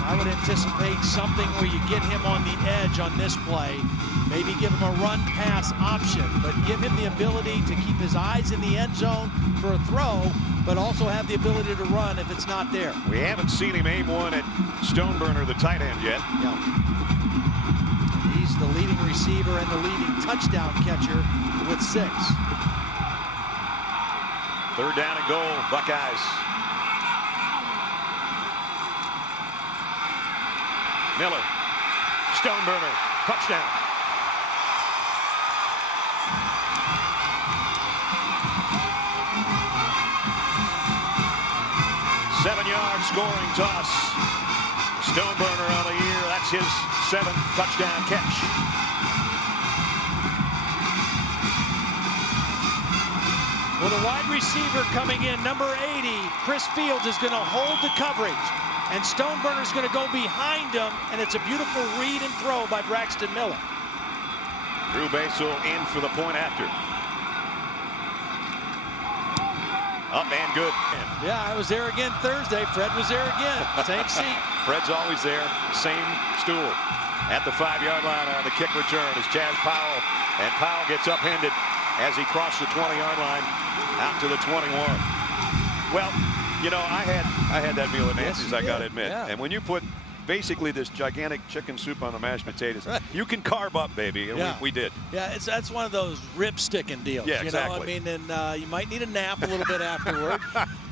I would anticipate something where you get him on the edge on this play. Maybe give him a run-pass option, but give him the ability to keep his eyes in the end zone for a throw, but also have the ability to run if it's not there. We haven't seen him aim one at Stoneburner, the tight end, yet. Yeah. He's the leading receiver and the leading touchdown catcher with 6. 3rd down and goal, Buckeyes. Miller, Stoneburner, touchdown. Seven-yard scoring toss. Stoneburner on the year. That's his 7th touchdown catch. Well, the wide receiver coming in, number 80, Chris Fields, is going to hold the coverage. And Stoneburner's going to go behind him, and it's a beautiful read and throw by Braxton Miller. Drew Basel in for the point after. Up and good. Yeah, I was there again Thursday. Fred was there again. Same seat. Fred's always there. Same stool. At the 5-yard line on the kick return is Chaz Powell. And Powell gets upended as he crossed the 20-yard line out to the 21. Well, you know, I had that meal at Nancy's, I got to admit. Yeah. And when you put basically this gigantic chicken soup on the mashed potatoes, you can carve up, baby. And Yeah. we did. Yeah, that's one of those rib sticking deals. Yeah, you exactly. know, I mean, and you might need a nap a little bit afterward.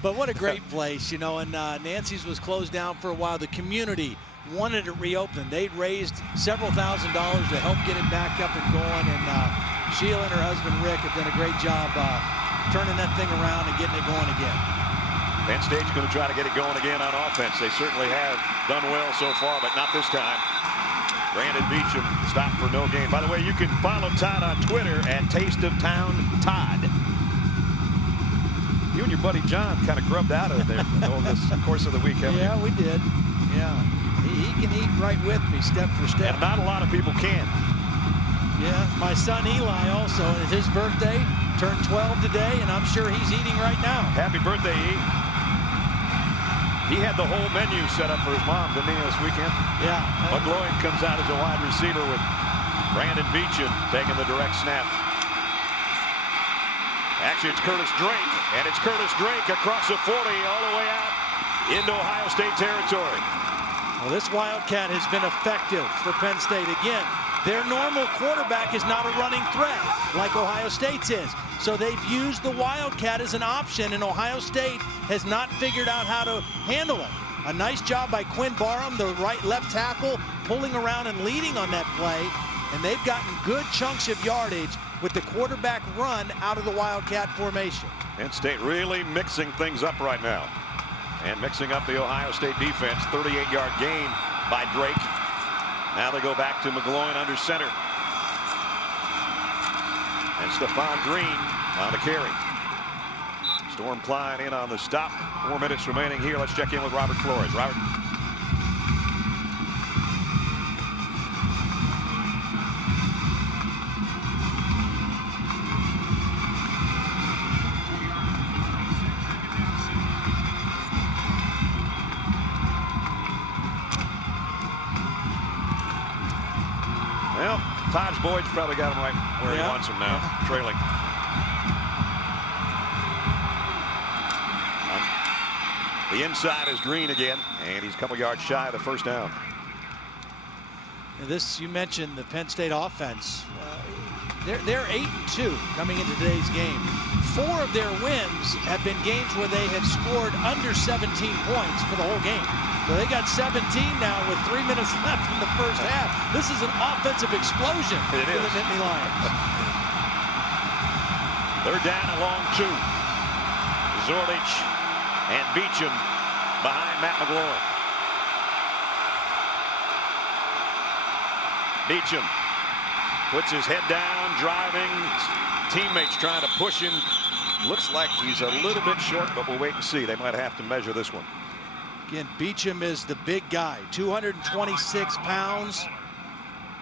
But what a great place, you know. And Nancy's was closed down for a while. The community wanted it reopened. They'd raised several $1,000s to help get it back up and going. And Sheila and her husband Rick have done a great job turning that thing around and getting it going again. Penn State's going to try to get it going again on offense. They certainly have done well so far, but not this time. Brandon Beecham stopped for no gain. By the way, you can follow Todd on Twitter at Taste of Town Todd. You and your buddy John kind of grubbed out of there over this course of the week, haven't you? Yeah, we did. Yeah, he can eat right with me, step for step. And not a lot of people can. Yeah, my son Eli also, and it's his birthday, turned 12 today, and I'm sure he's eating right now. Happy birthday, E. He had the whole menu set up for his mom, didn't he, this weekend? Yeah. McGloin comes out as a wide receiver with Brandon Beecham taking the direct snap. Actually, it's Curtis Drake, and it's Curtis Drake across the 40 all the way out into Ohio State territory. Well, this Wildcat has been effective for Penn State. Again, their normal quarterback is not a running threat like Ohio State's is. So they've used the Wildcat as an option, and Ohio State has not figured out how to handle it. A nice job by Quinn Barham, the left tackle, pulling around and leading on that play. And they've gotten good chunks of yardage with the quarterback run out of the Wildcat formation. Penn State really mixing things up right now. And mixing up the Ohio State defense. 38-yard gain by Drake. Now they go back to McGloin under center. And Stephfon Green on the carry. Storm Klein in on the stop. 4 minutes remaining here. Let's check in with Robert Flores. Robert. Well, Taj Boyd's probably got him right where he wants him now, trailing. The inside is Green again, and he's a couple yards shy of the first down. This, you mentioned the Penn State offense. They're 8-2 coming into today's game. 4 of their wins have been games where they have scored under 17 points for the whole game. So they got 17 now with 3 minutes left in the first half. This is an offensive explosion for the Nittany Lions. They're down a long 2. Zordich and Beecham behind Matt McGloin. Beecham puts his head down, driving. Teammates trying to push him. Looks like he's a little bit short, but we'll wait and see. They might have to measure this one. Again, Beecham is the big guy, 226 pounds.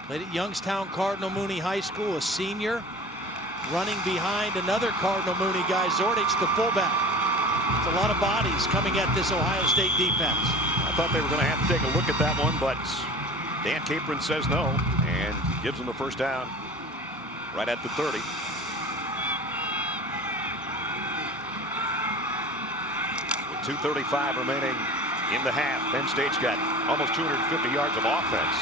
Played at Youngstown Cardinal Mooney High School, a senior. Running behind another Cardinal Mooney guy, Zordich, the fullback. It's a lot of bodies coming at this Ohio State defense. I thought they were going to have to take a look at that one, but Dan Capron says no and gives them the first down right at the 30. With 2:35 remaining in the half, Penn State's got almost 250 yards of offense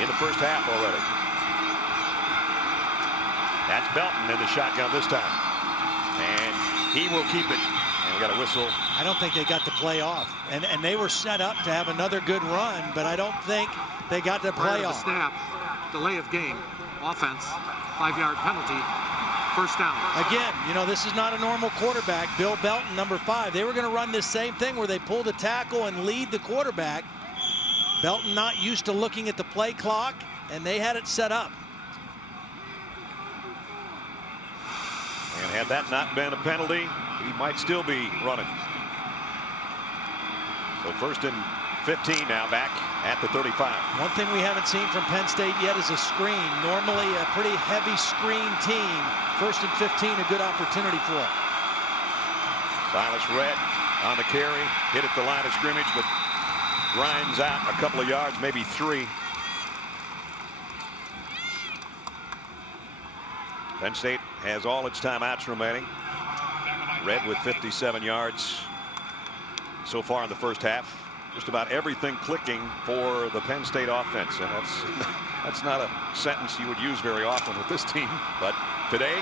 in the first half already. That's Belton in the shotgun this time. And he will keep it. And we got a whistle. I don't think they got the play off. And they were set up to have another good run, but I don't think they got the play off. Snap, delay of game, offense, 5-yard penalty, first down. Again, you know, this is not a normal quarterback. Bill Belton, number 5. They were going to run this same thing where they pull the tackle and lead the quarterback. Belton not used to looking at the play clock, and they had it set up. And had that not been a penalty, he might still be running. So first and 15 now, back at the 35. One thing we haven't seen from Penn State yet is a screen. Normally a pretty heavy screen team. First and 15, a good opportunity for it. Silas Redd on the carry, hit at the line of scrimmage, but grinds out a couple of yards, maybe 3. Penn State has all its timeouts remaining. Redd with 57 yards so far in the first half. Just about everything clicking for the Penn State offense, and that's not a sentence you would use very often with this team, but today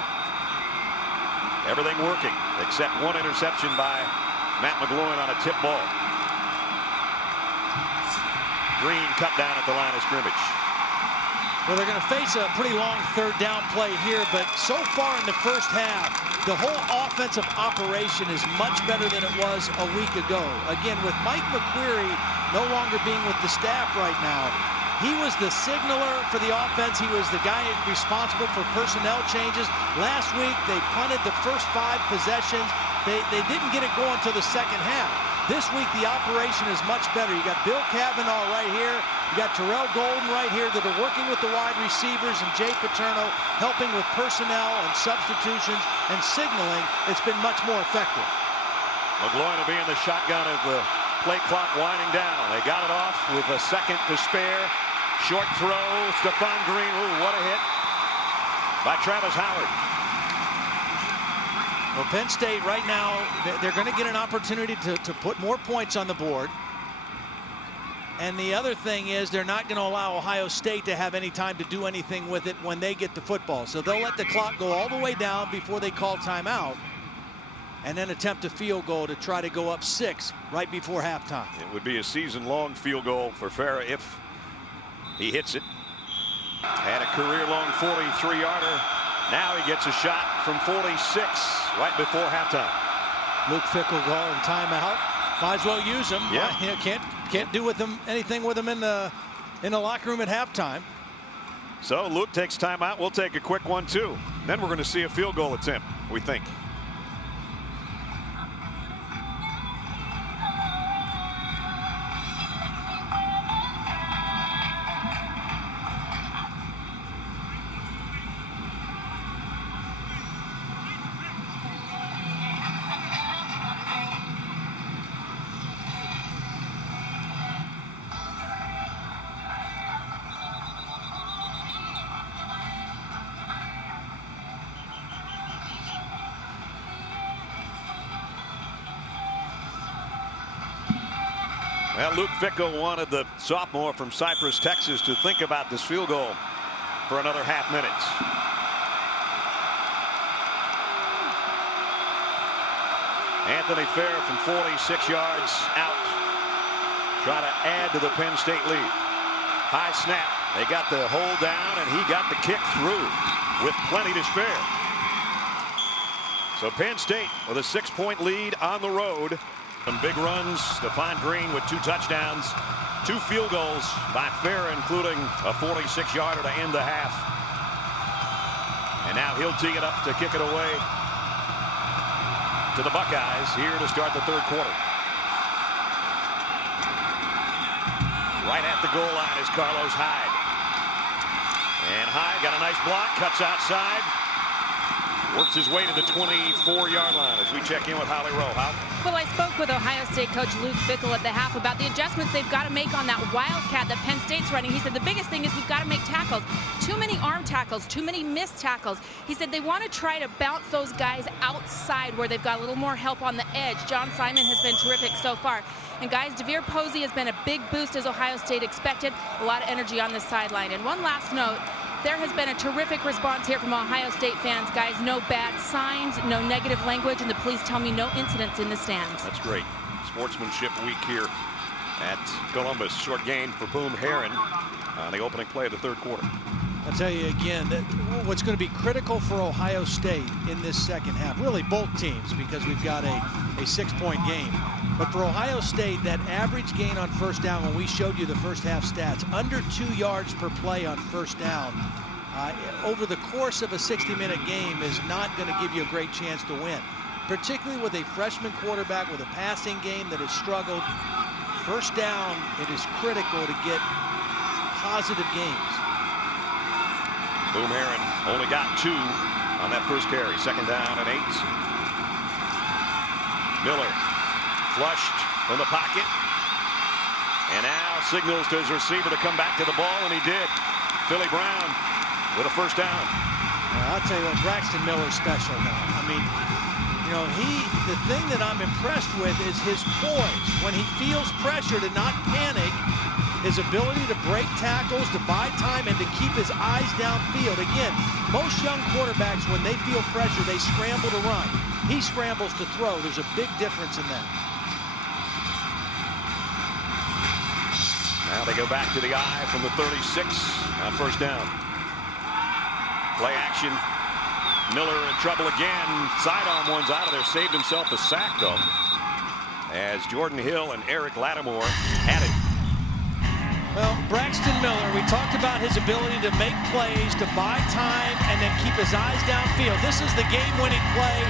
everything working except one interception by Matt McGloin on a tip ball. Green cut down at the line of scrimmage. Well, they're going to face a pretty long third down play here, but so far in the first half, the whole offensive operation is much better than it was a week ago. Again, with Mike McQuarrie no longer being with the staff right now, he was the signaler for the offense. He was the guy responsible for personnel changes. Last week, they punted the first 5 possessions. They didn't get it going until the second half. This week, the operation is much better. You got Bill Cavanaugh right here. You got Terrell Golden right here that are working with the wide receivers, and Jay Paterno helping with personnel and substitutions and signaling. It's been much more effective. McGloin will be in the shotgun as the play clock winding down. They got it off with a second to spare. Short throw, Stephfon Green. Ooh, what a hit by Travis Howard. Well, Penn State right now, they're going to get an opportunity to put more points on the board. And the other thing is they're not going to allow Ohio State to have any time to do anything with it when they get the football. So they'll let the clock go all the way down before they call timeout and then attempt a field goal to try to go up 6 right before halftime. It would be a season-long field goal for Farah if he hits it. Had a career-long 43-yarder. Now he gets a shot from 46 right before halftime. Luke Fickell calling timeout. Might as well use him. Yeah. You know, can't do with him anything with him in the locker room at halftime. So Luke takes timeout. We'll take a quick one too. Then we're going to see a field goal attempt, we think. Well, Luke Fickell wanted the sophomore from Cypress, Texas, to think about this field goal for another half minute. Anthony Fair from 46 yards out. Trying to add to the Penn State lead. High snap. They got the hold down, and he got the kick through with plenty to spare. So Penn State with a 6-point lead on the road. Some big runs. Stephfon Green with 2 touchdowns. 2 field goals by Fair, including a 46-yarder to end the half. And now he'll tee it up to kick it away to the Buckeyes here to start the 3rd quarter. Right at the goal line is Carlos Hyde. And Hyde got a nice block, cuts outside, works his way to the 24-yard line as we check in with Holly Rowe. Well, I spoke with Ohio State coach Luke Fickell at the half about the adjustments they've got to make on that wildcat that Penn State's running. He said the biggest thing is we've got to make tackles. Too many arm tackles, too many missed tackles. He said they want to try to bounce those guys outside where they've got a little more help on the edge. John Simon has been terrific so far. And guys, DeVere Posey has been a big boost as Ohio State expected. A lot of energy on the sideline. And one last note. There has been a terrific response here from Ohio State fans. Guys, no bad signs, no negative language, and the police tell me no incidents in the stands. That's great. Sportsmanship week here at Columbus. Short gain for Boom Herron on the opening play of the 3rd quarter. I'll tell you again that what's going to be critical for Ohio State in this second half, really both teams, because we've got a 6-point game. But for Ohio State, that average gain on first down, when we showed you the first half stats, under 2 yards per play on first down, over the course of a 60-minute game is not going to give you a great chance to win, particularly with a freshman quarterback with a passing game that has struggled. First down, it is critical to get positive gains. Boom Herron only got 2 on that first carry. 2nd down and 8. Miller flushed from the pocket. And now signals to his receiver to come back to the ball, and he did. Philly Brown with a first down. I'll tell you what, Braxton Miller's special now. I mean, you know, the thing that I'm impressed with is his poise. When he feels pressure, to not panic, his ability to break tackles, to buy time, and to keep his eyes downfield. Again, most young quarterbacks, when they feel pressure, they scramble to run. He scrambles to throw. There's a big difference in that. Now they go back to the eye from the 36 on first down. Play action. Miller in trouble again. Sidearm one's out of there. Saved himself a sack, though, as Jordan Hill and Eric Lattimore had it. Well, Braxton Miller, we talked about his ability to make plays, to buy time, and then keep his eyes downfield. This is the game-winning play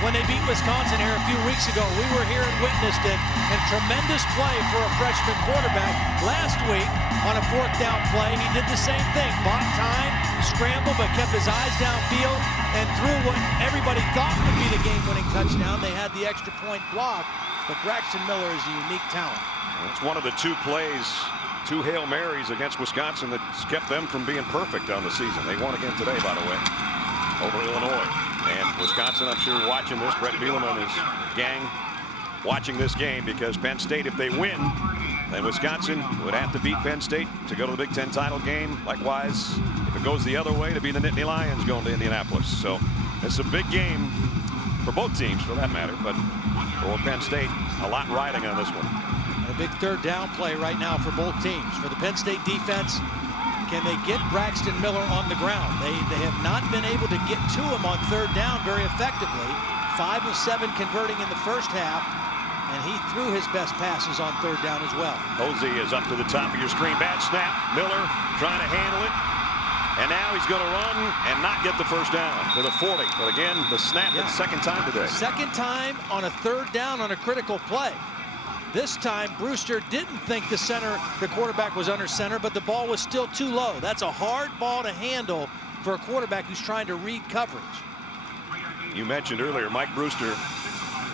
when they beat Wisconsin here a few weeks ago. We were here and witnessed it, and tremendous play for a freshman quarterback. Last week, on a 4th down play, he did the same thing. Bought time, scrambled, but kept his eyes downfield, and threw what everybody thought would be the game-winning touchdown. They had the extra point block, but Braxton Miller is a unique talent. It's one of the 2 plays, 2 Hail Marys against Wisconsin that's kept them from being perfect on the season. They won again today, by the way, over Illinois. And Wisconsin, I'm sure, watching this, Brett Bielema and his gang watching this game, because Penn State, if they win, then Wisconsin would have to beat Penn State to go to the Big Ten title game. Likewise, if it goes the other way, to be the Nittany Lions going to Indianapolis. So it's a big game for both teams, for that matter. But for Penn State, a lot riding on this one. A big 3rd down play right now for both teams. For the Penn State defense, can they get Braxton Miller on the ground? They have not been able to get to him on 3rd down very effectively. 5 of 7 converting in the first half, and he threw his best passes on 3rd down as well. Posey is up to the top of your screen. Bad snap. Miller trying to handle it. And now he's going to run and not get the first down to the 40. But again, the snap, it's 2nd time today. 2nd time on a 3rd down on a critical play. This time, Brewster didn't think the quarterback was under center, but the ball was still too low. That's a hard ball to handle for a quarterback who's trying to read coverage. You mentioned earlier, Mike Brewster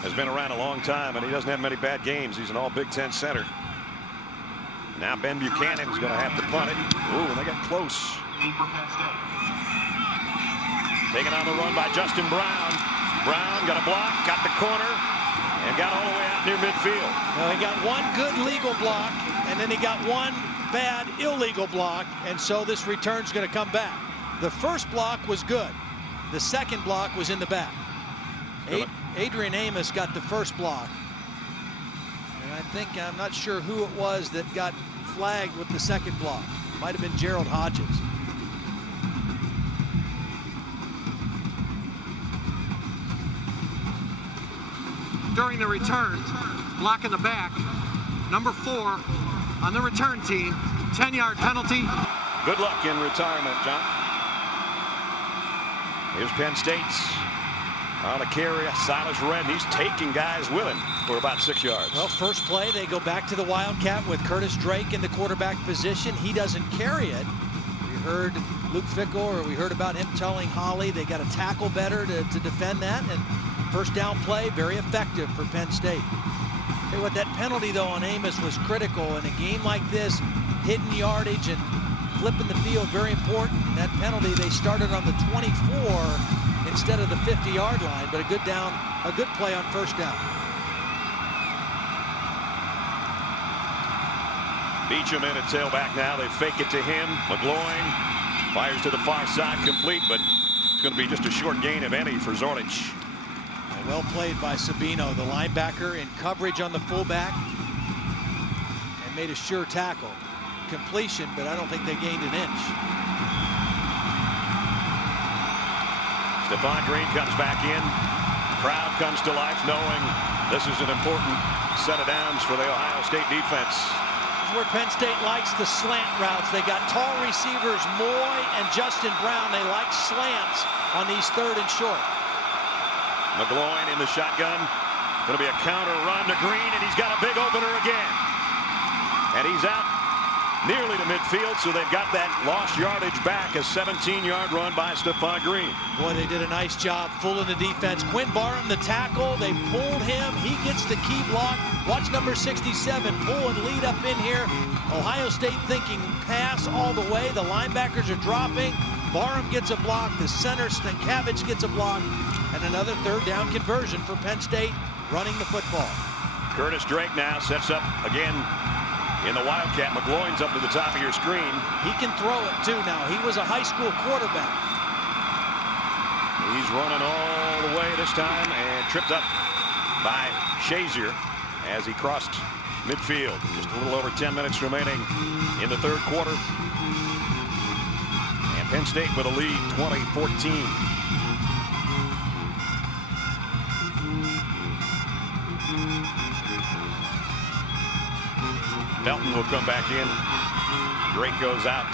has been around a long time, and he doesn't have many bad games. He's an all Big Ten center. Now Ben Buchanan is going to have to punt it. Ooh, and they got close. Taken on the run by Justin Brown. Brown got a block, got the corner, and got all the way out near midfield. Well, he got one good legal block, and then he got one bad illegal block, and so this return's going to come back. The first block was good. The second block was in the back. Adrian Amos got the first block. And I think, I'm not sure who it was that got flagged with the second block. Might have been Gerald Hodges. During the return, block in the back, number 4 on the return team, 10-yard penalty. Good luck in retirement, John. Here's Penn State's on a carry, Silas Redd. He's taking guys with him for about 6 yards. Well, first play, they go back to the Wildcat with Curtis Drake in the quarterback position. He doesn't carry it. We heard Luke Fickle, or we heard about him telling Holly they got to tackle better to defend that. And first down play, very effective for Penn State. Tell you what, that penalty, though, on Amos was critical. In a game like this, hitting yardage and flipping the field, very important. That penalty, they started on the 24 instead of the 50-yard line, but a good play on first down. Beecham in at tailback now. They fake it to him. McGloin fires to the far side, complete, but it's going to be just a short gain, if any, for Zorlich. Well played by Sabino, the linebacker, in coverage on the fullback, and made a sure tackle. Completion, but I don't think they gained an inch. Stephfon Green comes back in. Crowd comes to life, knowing this is an important set of downs for the Ohio State defense. This is where Penn State likes the slant routes. They got tall receivers, Moy and Justin Brown. They like slants on these 3rd and short. McGloin in the shotgun. Going to be a counter run to Green, and he's got a big opener again. And he's out nearly to midfield, so they've got that lost yardage back. A 17-yard run by Stephfon Green. Boy, they did a nice job fooling the defense. Quinn Barham, the tackle. They pulled him. He gets the key block. Watch number 67 pull and lead up in here. Ohio State thinking pass all the way. The linebackers are dropping. Barham gets a block. The center, Stankiewicz, gets a block. And another 3rd down conversion for Penn State running the football. Curtis Drake now sets up again in the Wildcat. McGloin's up to the top of your screen. He can throw it too now. He was a high school quarterback. He's running all the way this time and tripped up by Shazier as he crossed midfield. Just a little over 10 minutes remaining in the 3rd quarter. And Penn State with a lead, 20-14. Belton will come back in. Drake goes out.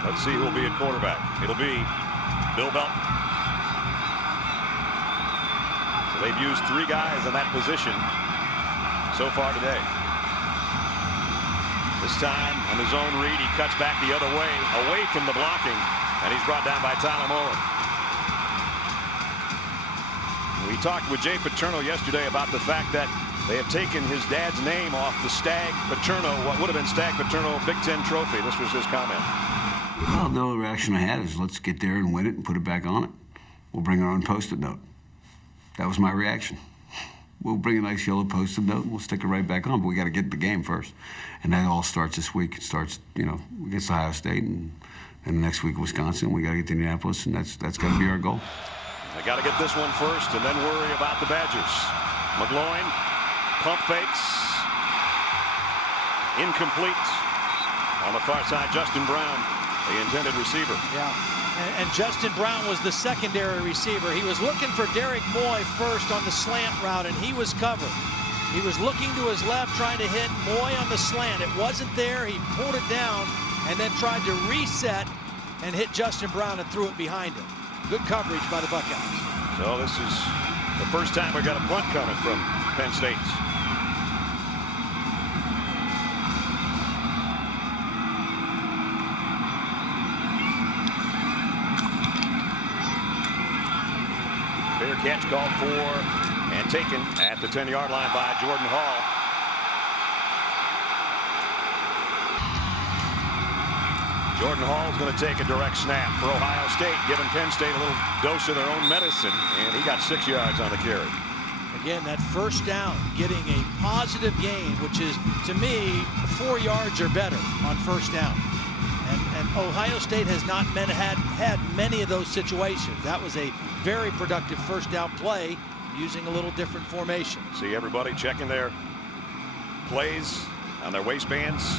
Let's see who will be at quarterback. It'll be Bill Belton. So they've used 3 guys in that position so far today. This time on his own read, he cuts back the other way, away from the blocking, and he's brought down by Tyler Mullen. We talked with Jay Paterno yesterday about the fact that they have taken his dad's name off the Stag Paterno, what would have been Stag Paterno Big Ten trophy. This was his comment. Well, the only reaction I had is, let's get there and win it and put it back on it. We'll bring our own Post-it note. That was my reaction. We'll bring a nice yellow Post-it note and we'll stick it right back on, but we got to get the game first. And that all starts this week. It starts, against Ohio State, and next week Wisconsin. We got to get to Indianapolis, and that's got to be our goal. They got to get this one first and then worry about the Badgers. McGloin. Pump fakes. Incomplete. On the far side, Justin Brown, the intended receiver. Yeah, and Justin Brown was the secondary receiver. He was looking for Derek Moy first on the slant route, and he was covered. He was looking to his left, trying to hit Moy on the slant. It wasn't there. He pulled it down and then tried to reset and hit Justin Brown and threw it behind him. Good coverage by the Buckeyes. So this is the first time we got a punt coming from Penn State. Fair catch called for and taken at the 10-yard line by Jordan Hall. Jordan Hall is going to take a direct snap for Ohio State, giving Penn State a little dose of their own medicine, and he got 6 yards on the carry. Again, that first down, getting a positive gain, which is, to me, 4 yards or better on first down. And Ohio State has not had many of those situations. That was a very productive first down play using a little different formation. See everybody checking their plays on their waistbands.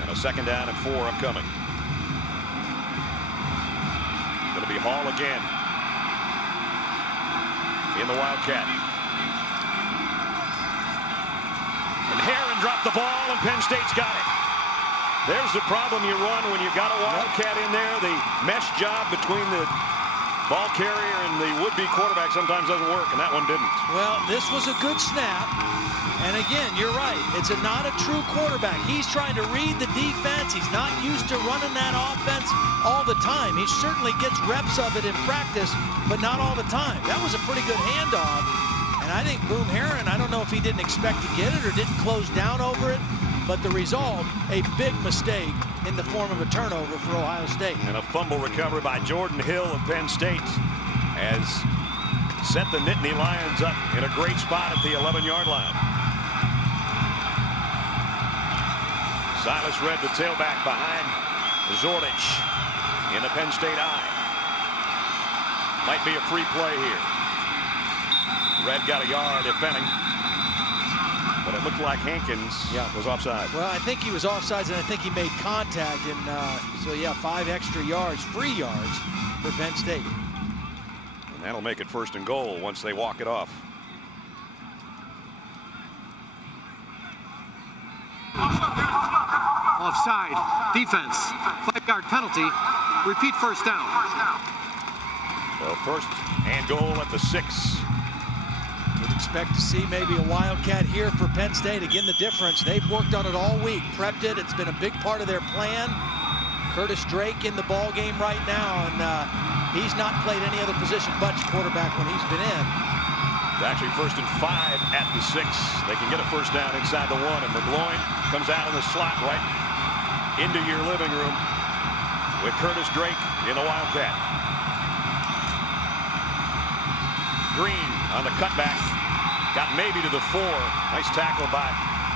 And a 2nd down and 4 upcoming. Going to be Hall again in the Wildcat. And Herron dropped the ball, and Penn State's got it. There's the problem you run when you've got a Wildcat in there. The mesh job between the ball carrier and the would-be quarterback sometimes doesn't work, and that one didn't. Well, this was a good snap. And again, you're right. It's not a true quarterback. He's trying to read the defense. He's not used to running that offense all the time. He certainly gets reps of it in practice, but not all the time. That was a pretty good handoff. And I think Boom Herron, I don't know if he didn't expect to get it or didn't close down over it, but the result, a big mistake in the form of a turnover for Ohio State. And a fumble recovery by Jordan Hill of Penn State has set the Nittany Lions up in a great spot at the 11-yard line. Silas Redd, the tailback, behind Zordich in the Penn State eye. Might be a free play here. Redd got a yard, if any. But it looked like Hankins was offside. Well, I think he was offsides, and I think he made contact. And so, yeah, 5 extra yards, free yards for Penn State. And that'll make it 1st and goal once they walk it off. Offside. Defense. 5-yard penalty. Repeat 1st down. So 1st and goal at the 6. Would expect to see maybe a Wildcat here for Penn State. Again, the difference, they've worked on it all week, prepped it. It's been a big part of their plan. Curtis Drake in the ball game right now, and he's not played any other position but quarterback when he's been in. It's actually 1st and 5 at the 6. They can get a 1st down inside the 1, and McGloin comes out in the slot right into your living room with Curtis Drake in the Wildcat. Green on the cutback, got maybe to the 4. Nice tackle by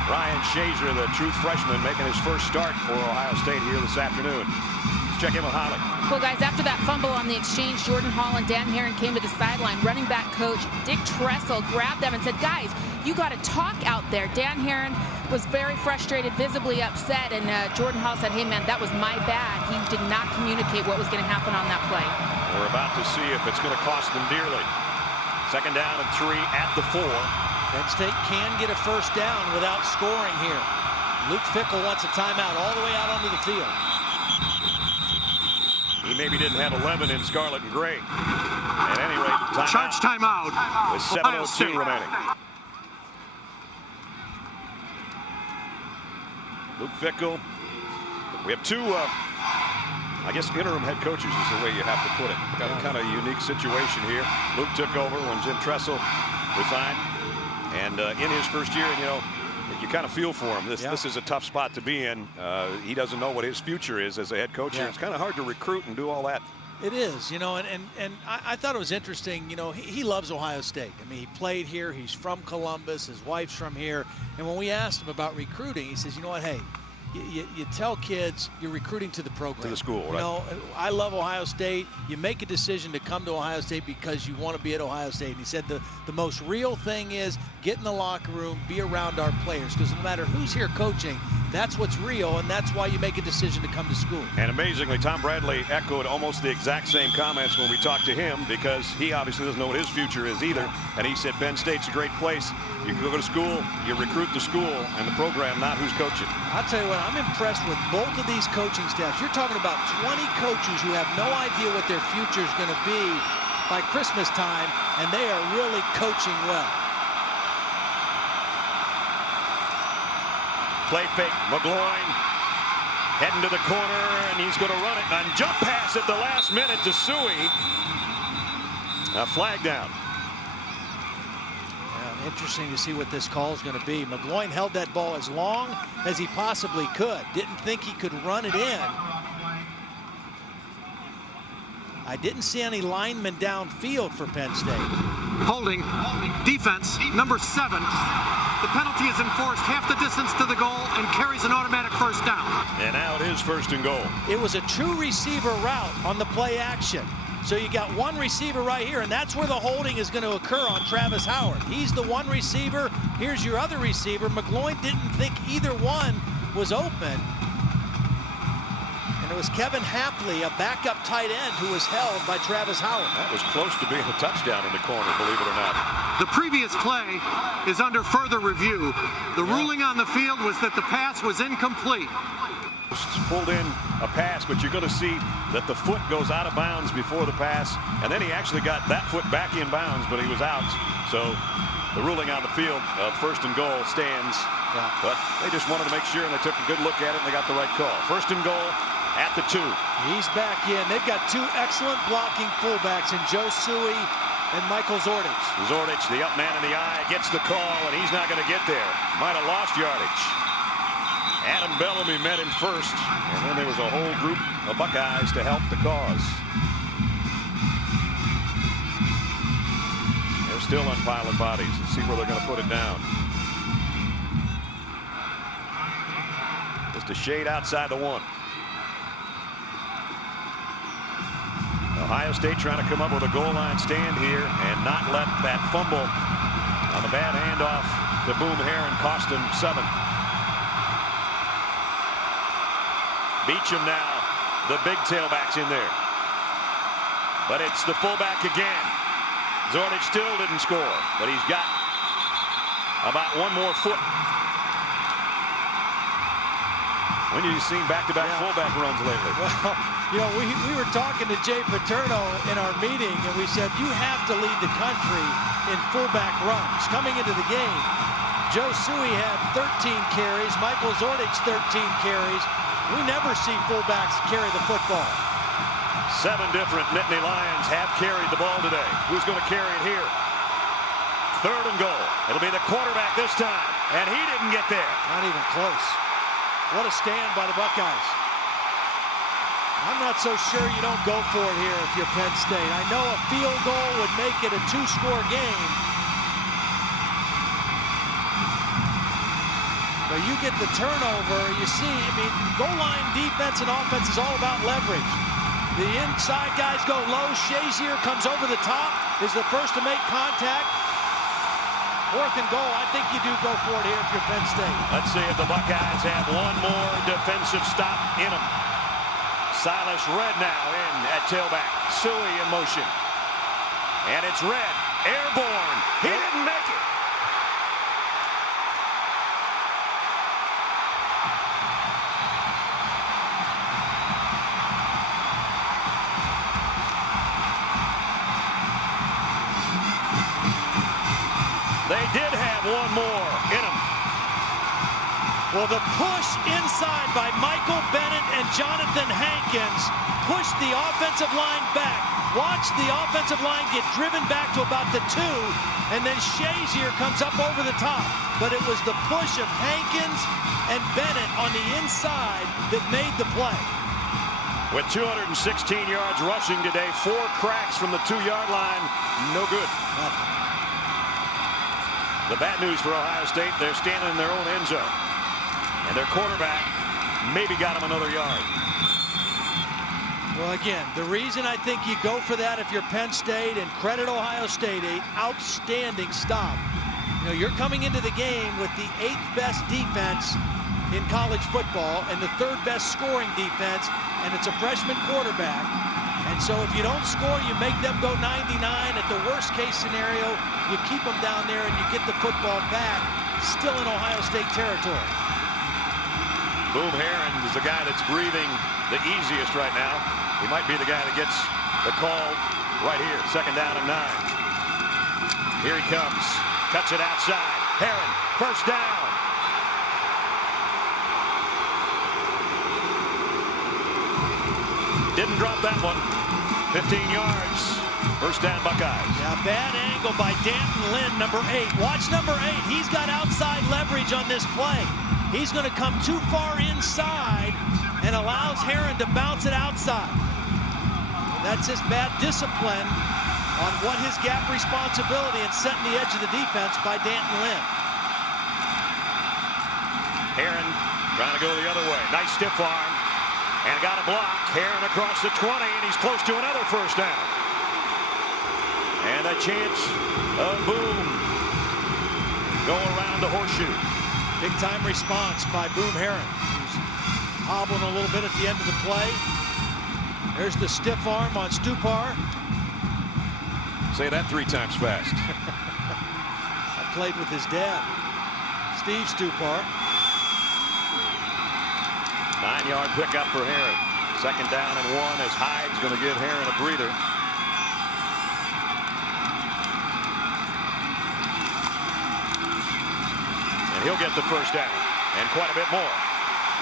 Ryan Shazier, the true freshman, making his 1st start for Ohio State here this afternoon. Let's check in with Holly. Well, guys, after that fumble on the exchange, Jordan Hall and Dan Herron came to the sideline. Running back coach Dick Tressel grabbed them and said, guys, you got to talk out there. Dan Herron was very frustrated, visibly upset, and Jordan Hall said, hey, man, that was my bad. He did not communicate what was going to happen on that play. We're about to see if it's going to cost them dearly. 2nd down and 3 at the 4. Penn State can get a 1st down without scoring here. Luke Fickell wants a timeout all the way out onto the field. He maybe didn't have 11 in scarlet and gray. At any rate, timeout. Charge timeout. With 7:02 remaining. Luke Fickell. We have 2, I guess, interim head coaches is the way you have to put it. Got a kind of unique situation here. Luke took over when Jim Tressel resigned. And in his 1st year, and, you know, you kind of feel for him. This is a tough spot to be in. He doesn't know what his future is as a head coach here. It's kind of hard to recruit and do all that. It is, you know, and I thought it was interesting. You know, he loves Ohio State. I mean, he played here. He's from Columbus. His wife's from here. And when we asked him about recruiting, he says, you know what, hey, you tell kids you're recruiting to the program. To the school, right. You know, I love Ohio State. You make a decision to come to Ohio State because you want to be at Ohio State. And he said the most real thing is get in the locker room, be around our players. Because no matter who's here coaching, that's what's real, and that's why you make a decision to come to school. And amazingly, Tom Bradley echoed almost the exact same comments when we talked to him, because he obviously doesn't know what his future is either. And he said Penn State's a great place. You can go to school, you recruit the school and the program, not who's coaching. I'll tell you what, I'm impressed with both of these coaching staffs. You're talking about 20 coaches who have no idea what their future is going to be by Christmas time, and they are really coaching well. Play fake, McGloin heading to the corner, and he's going to run it on jump pass at the last minute to Suey. A flag down. Yeah, interesting to see what this call is going to be. McGloin held that ball as long as he possibly could. Didn't think he could run it in. I didn't see any linemen downfield for Penn State. Holding. Defense, number 7. The penalty is enforced half the distance to the goal and carries an automatic 1st down. And now it is 1st and goal. It was a true receiver route on the play action. So you got one receiver right here, and that's where the holding is going to occur on Travis Howard. He's the one receiver. Here's your other receiver. McGloin didn't think either one was open. And it was Kevin Hapley, a backup tight end, who was held by Travis Howard. That was close to being a touchdown in the corner, believe it or not. The previous play is under further review. The ruling on the field was that the pass was incomplete. Pulled in a pass, but you're going to see that the foot goes out of bounds before the pass, and then he actually got that foot back in bounds, but he was out. So the ruling on the field of 1st and goal stands. Yeah. But they just wanted to make sure, and they took a good look at it, and they got the right call. 1st and goal at the 2. He's back in. They've got 2 excellent blocking fullbacks in Joe Suey and Michael Zordich. Zordich, the up man in the eye, gets the call, and he's not going to get there. Might have lost yardage. Adam Bellamy met him first, and then there was a whole group of Buckeyes to help the cause. They're still on pilot bodies. Let's see where they're going to put it down. Just a shade outside the 1. Ohio State trying to come up with a goal line stand here and not let that fumble on the bad handoff to Boom Herron cost him 7. Beecham now, the big tailback's in there. But it's the fullback again. Zordich still didn't score, but he's got about 1 more foot. When have you seen back-to-back fullback runs lately? Well, you know, we were talking to Jay Paterno in our meeting, and we said, you have to lead the country in fullback runs. Coming into the game, Joe Suey had 13 carries, Michael Zordich 13 carries. We never see fullbacks carry the football. 7 different Nittany Lions have carried the ball today. Who's going to carry it here? 3rd and goal. It'll be the quarterback this time, and he didn't get there. Not even close. What a stand by the Buckeyes. I'm not so sure you don't go for it here if you're Penn State. I know a field goal would make it a 2-score game. But you get the turnover, you see, I mean, goal line defense and offense is all about leverage. The inside guys go low. Shazier comes over the top, is the first to make contact. 4th and goal, I think you do go for it here if you're Penn State. Let's see if the Buckeyes have 1 more defensive stop in them. Silas Red now in at tailback. Suey in motion. And it's Red, airborne. He didn't make it. They did have 1 more in them. Well, the push inside by Michael Bennett and Jonathan Hankins pushed the offensive line back. Watch the offensive line get driven back to about the 2, and then Shazier comes up over the top. But it was the push of Hankins and Bennett on the inside that made the play. With 216 yards rushing today, 4 cracks from the 2-yard line, no good. The bad news for Ohio State, they're standing in their own end zone. And their quarterback maybe got him another yard. Well, again, the reason I think you go for that if you're Penn State, and credit Ohio State, an outstanding stop. You know, you're coming into the game with the 8th best defense in college football and the 3rd best scoring defense, and it's a freshman quarterback. And so if you don't score, you make them go 99. At the worst case scenario, you keep them down there and you get the football back, still in Ohio State territory. Boom Herron is the guy that's breathing the easiest right now. He might be the guy that gets the call right here. 2nd down and 9. Here he comes. Cuts it outside. Herron, 1st down. Didn't drop that one. 15 yards. 1st down Buckeyes. Yeah, bad angle by Danton Lynn, number 8. Watch number 8. He's got outside leverage on this play. He's going to come too far inside and allows Herron to bounce it outside. And that's his bad discipline on what his gap responsibility and setting the edge of the defense by Danton Lynn. Herron trying to go the other way. Nice stiff arm. And got a block. Herron across the 20, and he's close to another 1st down. And a chance of Boom. Go around the horseshoe. Big time response by Boom Herron, who's hobbling a little bit at the end of the play. There's the stiff arm on Stupar. Say that 3 times fast. I played with his dad, Steve Stupar. 9-yard pickup for Herron. 2nd down and 1 as Hyde's going to give Herron a breather. And he'll get the 1st down and quite a bit more.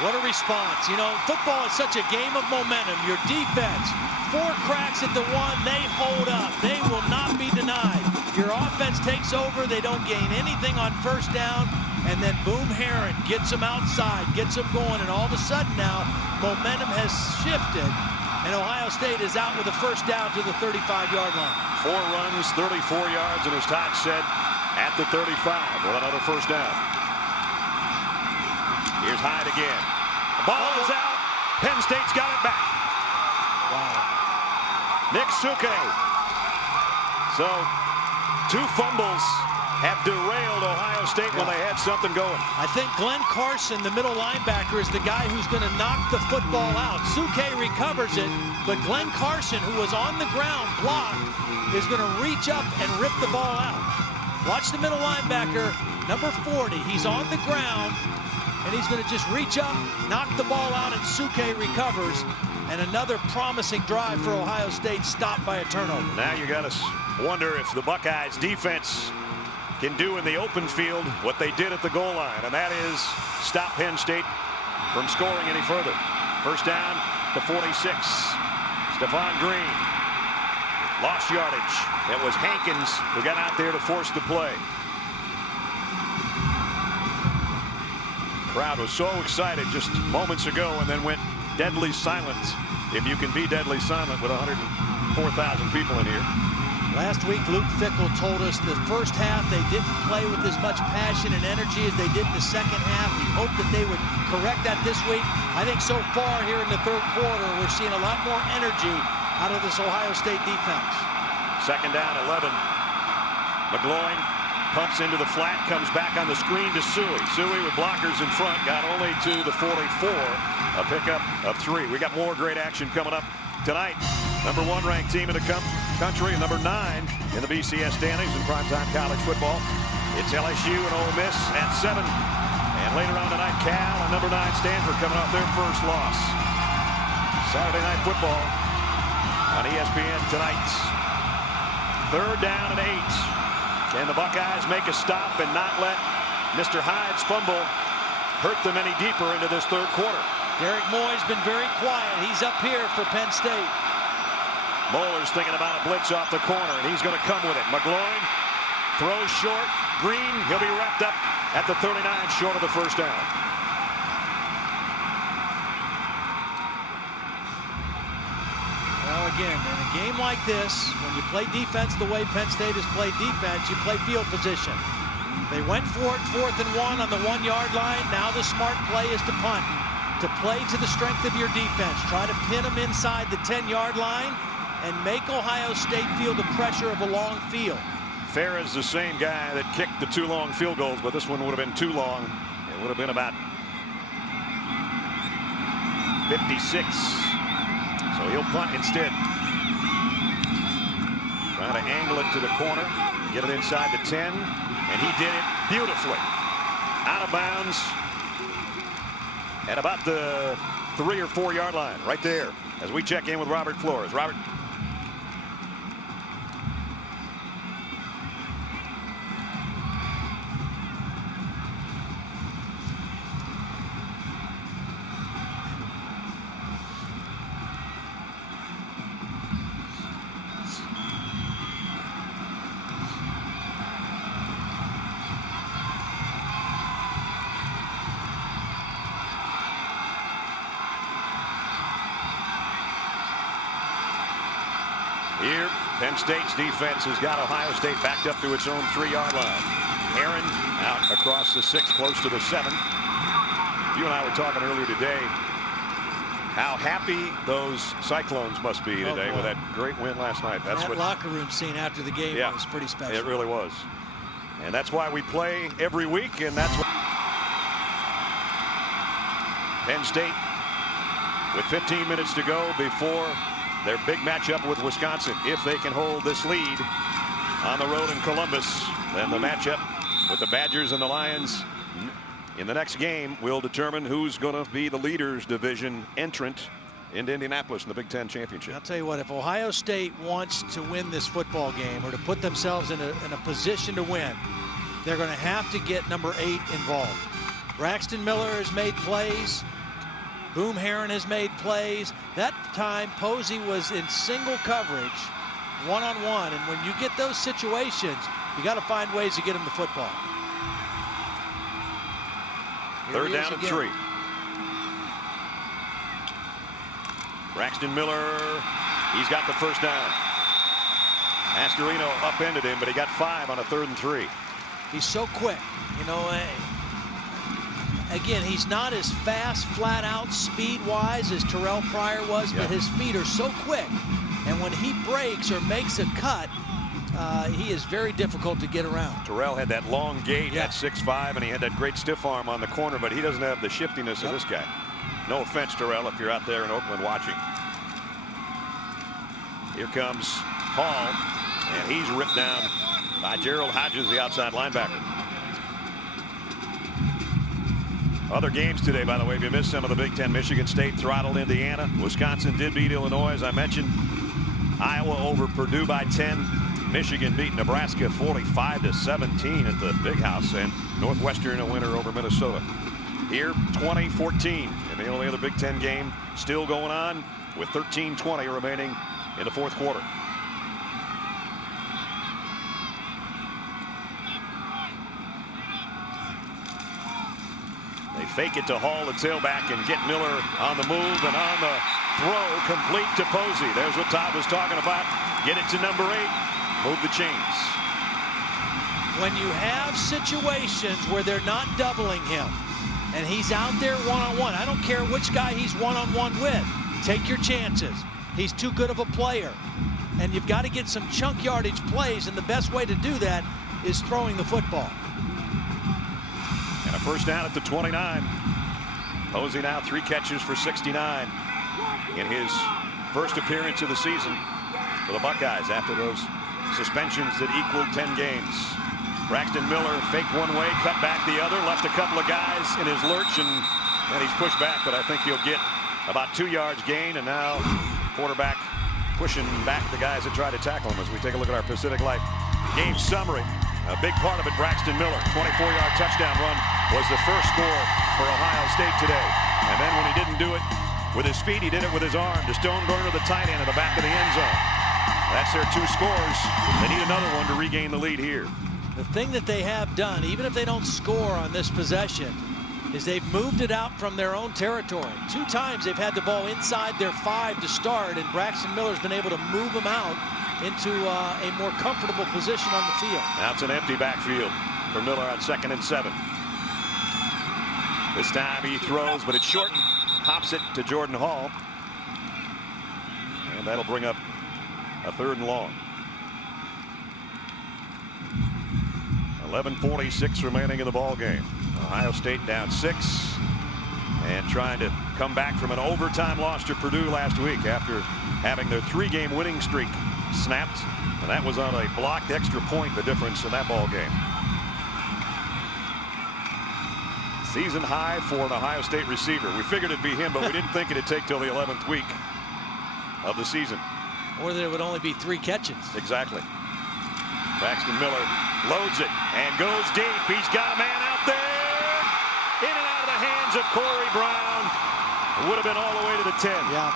What a response. You know, football is such a game of momentum. Your defense, 4 cracks at the 1, they hold up. They will not be denied. Your offense takes over. They don't gain anything on 1st down. And then Boom Herron gets them outside, gets them going. And all of a sudden now, momentum has shifted. And Ohio State is out with a 1st down to the 35-yard line. 4 runs, 34 yards, and as Todd said, at the 35 with another 1st down. Here's Hyde again. The ball is out. Penn State's got it back. Wow. Nick Suke. So 2 fumbles have derailed Ohio State when they had something going. I think Glenn Carson, the middle linebacker, is the guy who's going to knock the football out. Suke recovers it, but Glenn Carson, who was on the ground blocked, is going to reach up and rip the ball out. Watch the middle linebacker, number 40. He's on the ground, and he's going to just reach up, knock the ball out, and Suke recovers. And another promising drive for Ohio State, stopped by a turnover. Now you got to wonder if the Buckeyes defense can do in the open field what they did at the goal line, and that is stop Penn State from scoring any further. 1st down to 46. Stephfon Green. Lost yardage. It was Hankins who got out there to force the play. Crowd was so excited just moments ago and then went deadly silent. If you can be deadly silent with 104,000 people in here. Last week, Luke Fickell told us the 1st half they didn't play with as much passion and energy as they did in the 2nd half. He hoped that they would correct that this week. I think so far here in the 3rd quarter, we're seeing a lot more energy out of this Ohio State defense. 2nd down, 11. McGloin pumps into the flat, comes back on the screen to Suey. Suey with blockers in front, got only to the 44, a pickup of 3. We got more great action coming up tonight. Number 1 ranked team in the country, and number 9 in the BCS standings in primetime college football. It's LSU and Ole Miss at 7. And later on tonight, Cal and number 9 Stanford coming off their 1st loss. Saturday Night Football on ESPN tonight. 3rd down and 8. Can the Buckeyes make a stop and not let Mr. Hyde's fumble hurt them any deeper into this 3rd quarter? Derek Moy's been very quiet. He's up here for Penn State. Moeller's thinking about a blitz off the corner, and he's going to come with it. McGloin throws short. Green, he'll be wrapped up at the 39, short of the 1st down. Well, again, in a game like this, when you play defense the way Penn State has played defense, you play field position. They went for it, 4th and 1 on the 1-yard line. Now the smart play is to punt, to play to the strength of your defense. Try to pin them inside the 10-yard line and make Ohio State feel the pressure of a long field. Farrah's the same guy that kicked the 2 long field goals, but this one would have been too long. It would have been about 56. So he'll punt instead. Trying to angle it to the corner, get it inside the 10, and he did it beautifully. Out of bounds at about the 3 or 4 yard line, right there, as we check in with Robert Flores. Robert. Here, Penn State's defense has got Ohio State backed up to its own 3-yard line. Herron out across the 6, close to the 7. You and I were talking earlier today. How happy those Cyclones must be today with that great win last night. That's that what locker room scene after the game was pretty special. It really was. And that's why we play every week, and that's what Penn State with 15 minutes to go before their big matchup with Wisconsin. If they can hold this lead on the road in Columbus, then the matchup with the Badgers and the Lions in the next game will determine who's going to be the Leaders Division entrant into Indianapolis in the Big Ten Championship. I'll tell you what, if Ohio State wants to win this football game or to put themselves in a position to win, they're going to have to get number 8 involved. Braxton Miller has made plays. Boom Herron has made plays. That time Posey was in single coverage, one-on-one, and when you get those situations, you got to find ways to get him the football. Third down and 3. Braxton Miller, he's got the first down. Astorino upended him, but he got 5 on a 3rd and 3. He's so quick, you know. Again, he's not as fast, flat out, speed-wise as Terrell Pryor was, but his feet are so quick. And when he breaks or makes a cut, he is very difficult to get around. Terrell had that long gait at 6'5", and he had that great stiff arm on the corner, but he doesn't have the shiftiness of this guy. No offense, Terrell, if you're out there in Oakland watching. Here comes Hall, and he's ripped down by Gerald Hodges, the outside linebacker. Other games today, by the way, if you missed some of the Big Ten, Michigan State throttled Indiana. Wisconsin did beat Illinois, as I mentioned. Iowa over Purdue by 10. Michigan beat Nebraska 45-17 at the Big House, and Northwestern a winner over Minnesota. Here, 20-14, and the only other Big Ten game still going on with 13:20 remaining in the 4th quarter. They fake it to Hall, the tailback, and get Miller on the move, and on the throw, complete to Posey. There's what Todd was talking about. Get it to number 8. Move the chains. When you have situations where they're not doubling him and he's out there one-on-one, I don't care which guy he's one-on-one with, take your chances. He's too good of a player. And you've got to get some chunk yardage plays, and the best way to do that is throwing the football. And a first down at the 29. Posey now 3 catches for 69 in his first appearance of the season for the Buckeyes after those suspensions that equaled 10 games. Braxton Miller fake one way, cut back the other, left a couple of guys in his lurch, and he's pushed back, but I think he'll get about 2 yards gain, and now quarterback pushing back the guys that try to tackle him as we take a look at our Pacific Life game summary. A big part of it, Braxton Miller, 24-yard touchdown run was the first score for Ohio State today. And then when he didn't do it with his feet, he did it with his arm to Stoneburner, the tight end, at the back of the end zone. That's their 2 scores. They need another one to regain the lead here. The thing that they have done, even if they don't score on this possession, is they've moved it out from their own territory. 2 times they've had the ball inside their 5 to start, and Braxton Miller's been able to move them out into a more comfortable position on the field. Now it's an empty backfield for Miller on 2nd and 7. This time he throws, but it's short. Pops it to Jordan Hall. And that'll bring up a 3rd and long. 11:46 remaining in the ball game. Ohio State down 6 and trying to come back from an overtime loss to Purdue last week after having their 3-game winning streak snapped, and that was on a blocked extra point, the difference in that ball game. Season high for an Ohio State receiver. We figured it'd be him, but we didn't think it'd take till the 11th week of the season. Or there would only be 3 catches. Exactly. Braxton Miller loads it and goes deep. He's got a man out there. In and out of the hands of Corey Brown. It would have been all the way to the 10. Yeah.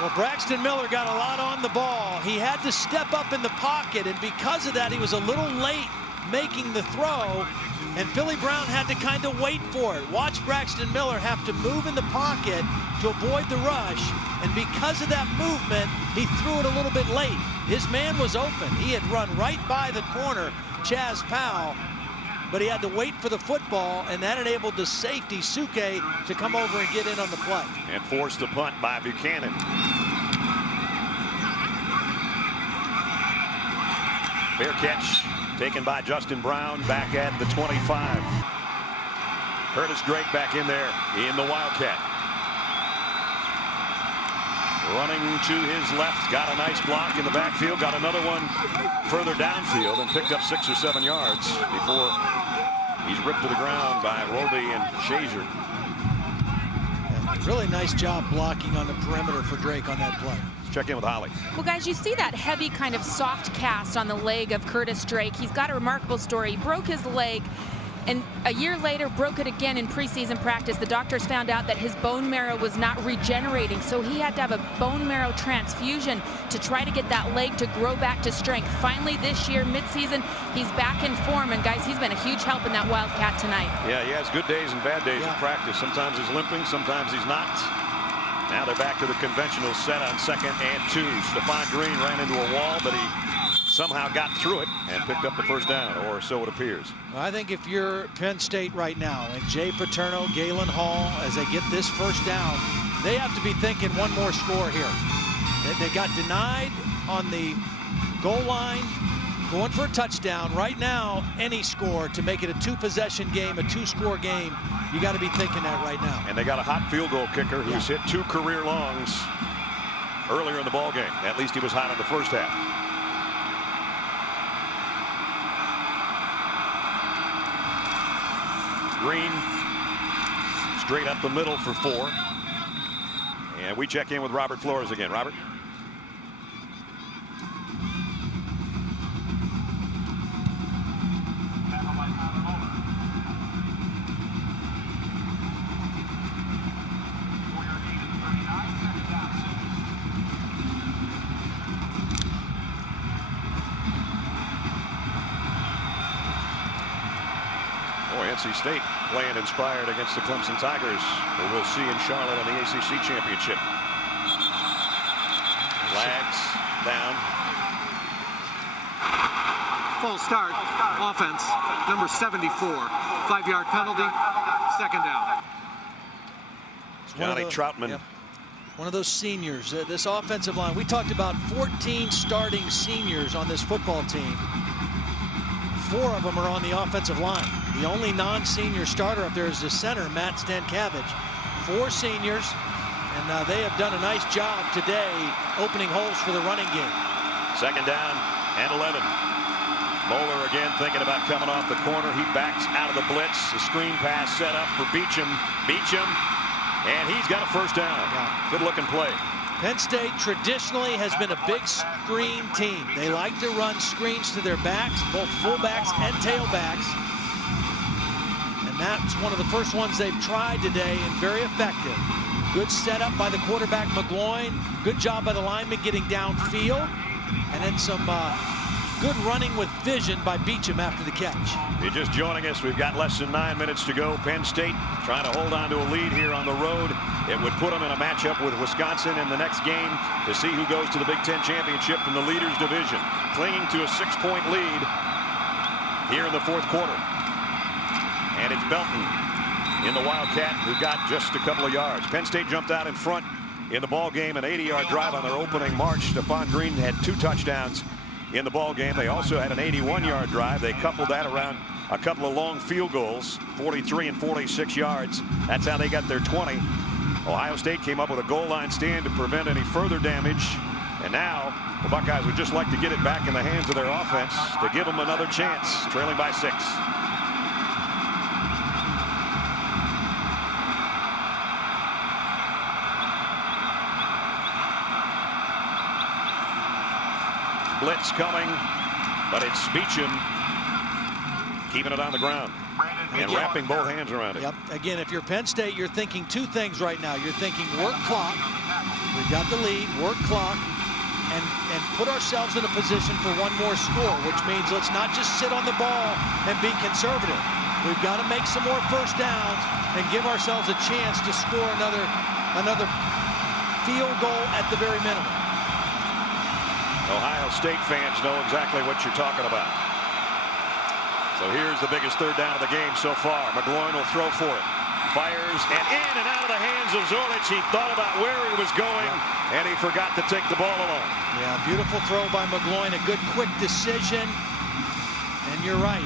Well, Braxton Miller got a lot on the ball. He had to step up in the pocket, and because of that, he was a little late making the throw, and Philly Brown had to kind of wait for it. Watch Braxton Miller have to move in the pocket to avoid the rush, and because of that movement, he threw it a little bit late. His man was open. He had run right by the corner, Chaz Powell, but he had to wait for the football, and that enabled the safety, Suke, to come over and get in on the play. And forced the punt by Buchanan. Fair catch taken by Justin Brown back at the 25. Curtis Drake back in there in the Wildcat. Running to his left, got a nice block in the backfield, got another one further downfield and picked up 6 or 7 yards before he's ripped to the ground by Roby and Shazer. Yeah, really nice job blocking on the perimeter for Drake on that play. Let's check in with Holly. Well, guys, you see that heavy kind of soft cast on the leg of Curtis Drake. He's got a remarkable story. He broke his leg, and a year later broke it again in preseason practice. The doctors found out that his bone marrow was not regenerating, so he had to have a bone marrow transfusion to try to get that leg to grow back to strength. Finally, this year, midseason, he's back in form, and guys, he's been a huge help in that Wildcat tonight. Yeah, he has good days and bad days in practice. Sometimes he's limping, sometimes he's not. Now they're back to the conventional set on 2nd and 2. Stephfon Green ran into a wall, but he somehow got through it and picked up the first down, or so it appears. Well, I think if you're Penn State right now, and Jay Paterno, Galen Hall, as they get this first down, they have to be thinking one more score here. They got denied on the goal line, going for a touchdown. Right now, any score to make it a 2-possession game, a 2-score game, you got to be thinking that right now. And they got a hot field goal kicker who's hit 2 career longs earlier in the ball game. At least he was hot in the first half. Green straight up the middle for 4. And we check in with Robert Flores again. Robert? NC State playing inspired against the Clemson Tigers, who we'll see in Charlotte in the ACC championship. Flags down. Full start. Offense. Number 74. 5-yard penalty. 2nd down. Johnny Troutman. Yep. One of those seniors. This offensive line. We talked about 14 starting seniors on this football team. 4 of them are on the offensive line. The only non-senior starter up there is the center, Matt Stankiewicz. 4 seniors, and they have done a nice job today opening holes for the running game. 2nd down and 11. Moeller again thinking about coming off the corner. He backs out of the blitz. The screen pass set up for Beacham. And he's got a first down. Yeah. Good looking play. Penn State traditionally has been a big screen team. They like to run screens to their backs, both fullbacks and tailbacks. And that's one of the first ones they've tried today, and very effective. Good setup by the quarterback, McGloin. Good job by the lineman getting downfield. And then some good running with vision by Beacham after the catch. If you're just joining us, we've got less than 9 minutes to go. Penn State trying to hold on to a lead here on the road. It would put them in a matchup with Wisconsin in the next game to see who goes to the Big Ten championship from the leaders division. Clinging to a 6-point lead here in the 4th quarter. And it's Belton in the Wildcat who got just a couple of yards. Penn State jumped out in front in the ball game, an 80-yard drive on their opening march. Stephfon Green had 2 touchdowns in the ball game. They also had an 81-yard drive. They coupled that around a couple of long field goals, 43 and 46 yards. That's how they got their 20. Ohio State came up with a goal line stand to prevent any further damage. And now the Buckeyes would just like to get it back in the hands of their offense to give them another chance, trailing by 6. Blitz coming, but it's Beacham keeping it on the ground and wrapping both hands around it. Yep. Again, if you're Penn State, you're thinking 2 things right now. You're thinking work clock. We've got the lead, work clock, and put ourselves in a position for one more score, which means let's not just sit on the ball and be conservative. We've got to make some more first downs and give ourselves a chance to score another field goal at the very minimum. Ohio State fans know exactly what you're talking about. So here's the biggest third down of the game so far. McGloin will throw for it. Fires and in and out of the hands of Zordich. He thought about where he was going, and he forgot to take the ball alone. Yeah, beautiful throw by McGloin. A good, quick decision. And you're right.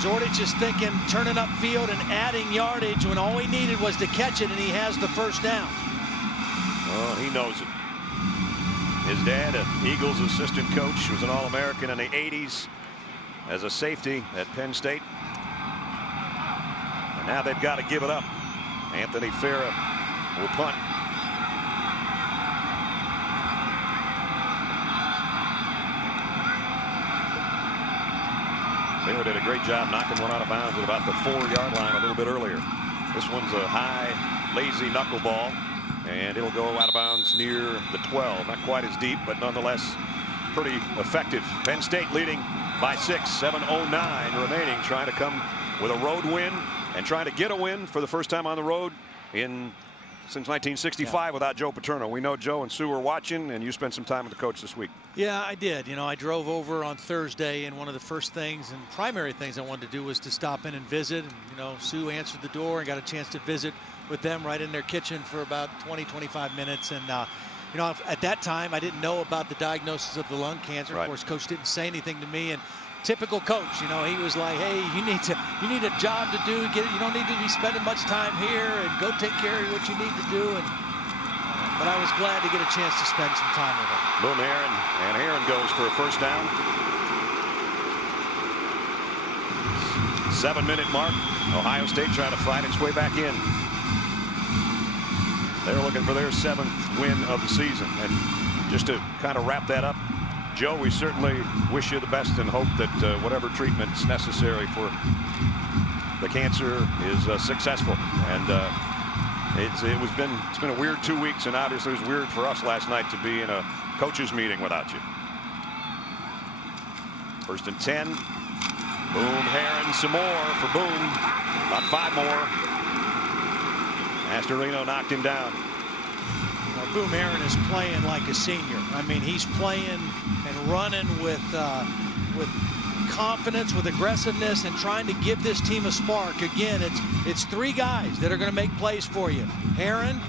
Zordich is thinking turning upfield and adding yardage when all he needed was to catch it, and he has the first down. Oh, he knows it. His dad, an Eagles assistant coach, was an All-American in the 80s as a safety at Penn State. And now they've got to give it up. Anthony Farah will punt. Farah did a great job knocking one out of bounds at about the 4-yard line a little bit earlier. This one's a high, lazy knuckleball, and it'll go out of bounds near the 12. Not quite as deep, but nonetheless pretty effective. Penn State leading by 6, 7:09 remaining, trying to come with a road win and trying to get a win for the first time on the road since 1965 without Joe Paterno. We know Joe and Sue are watching, and you spent some time with the coach this week. Yeah, I did. You know, I drove over on Thursday, and one of the first things and primary things I wanted to do was to stop in and visit. And, you know, Sue answered the door and got a chance to visit with them right in their kitchen for about 20-25 minutes. And you know, at that time I didn't know about the diagnosis of the lung cancer. Of course, coach didn't say anything to me, and typical coach, you know, he was like, hey, you need a job to do, you don't need to be spending much time here, and go take care of what you need to do. And but I was glad to get a chance to spend some time with him. Boom, Herron, and Herron goes for a first down. 7-minute mark. Ohio State trying to fight its way back in. They're looking for their 7th win of the season. And just to kind of wrap that up, Joe, we certainly wish you the best and hope that whatever treatment's necessary for the cancer is successful. And it's been a weird 2 weeks, and obviously it was weird for us last night to be in a coaches meeting without you. 1st and 10. Boom, Herron, some more for Boom. About 5 more. Astorino knocked him down. Well, Boom Herron is playing like a senior. I mean, he's playing and running with confidence, with aggressiveness, and trying to give this team a spark. Again, it's 3 guys that are going to make plays for you. Herron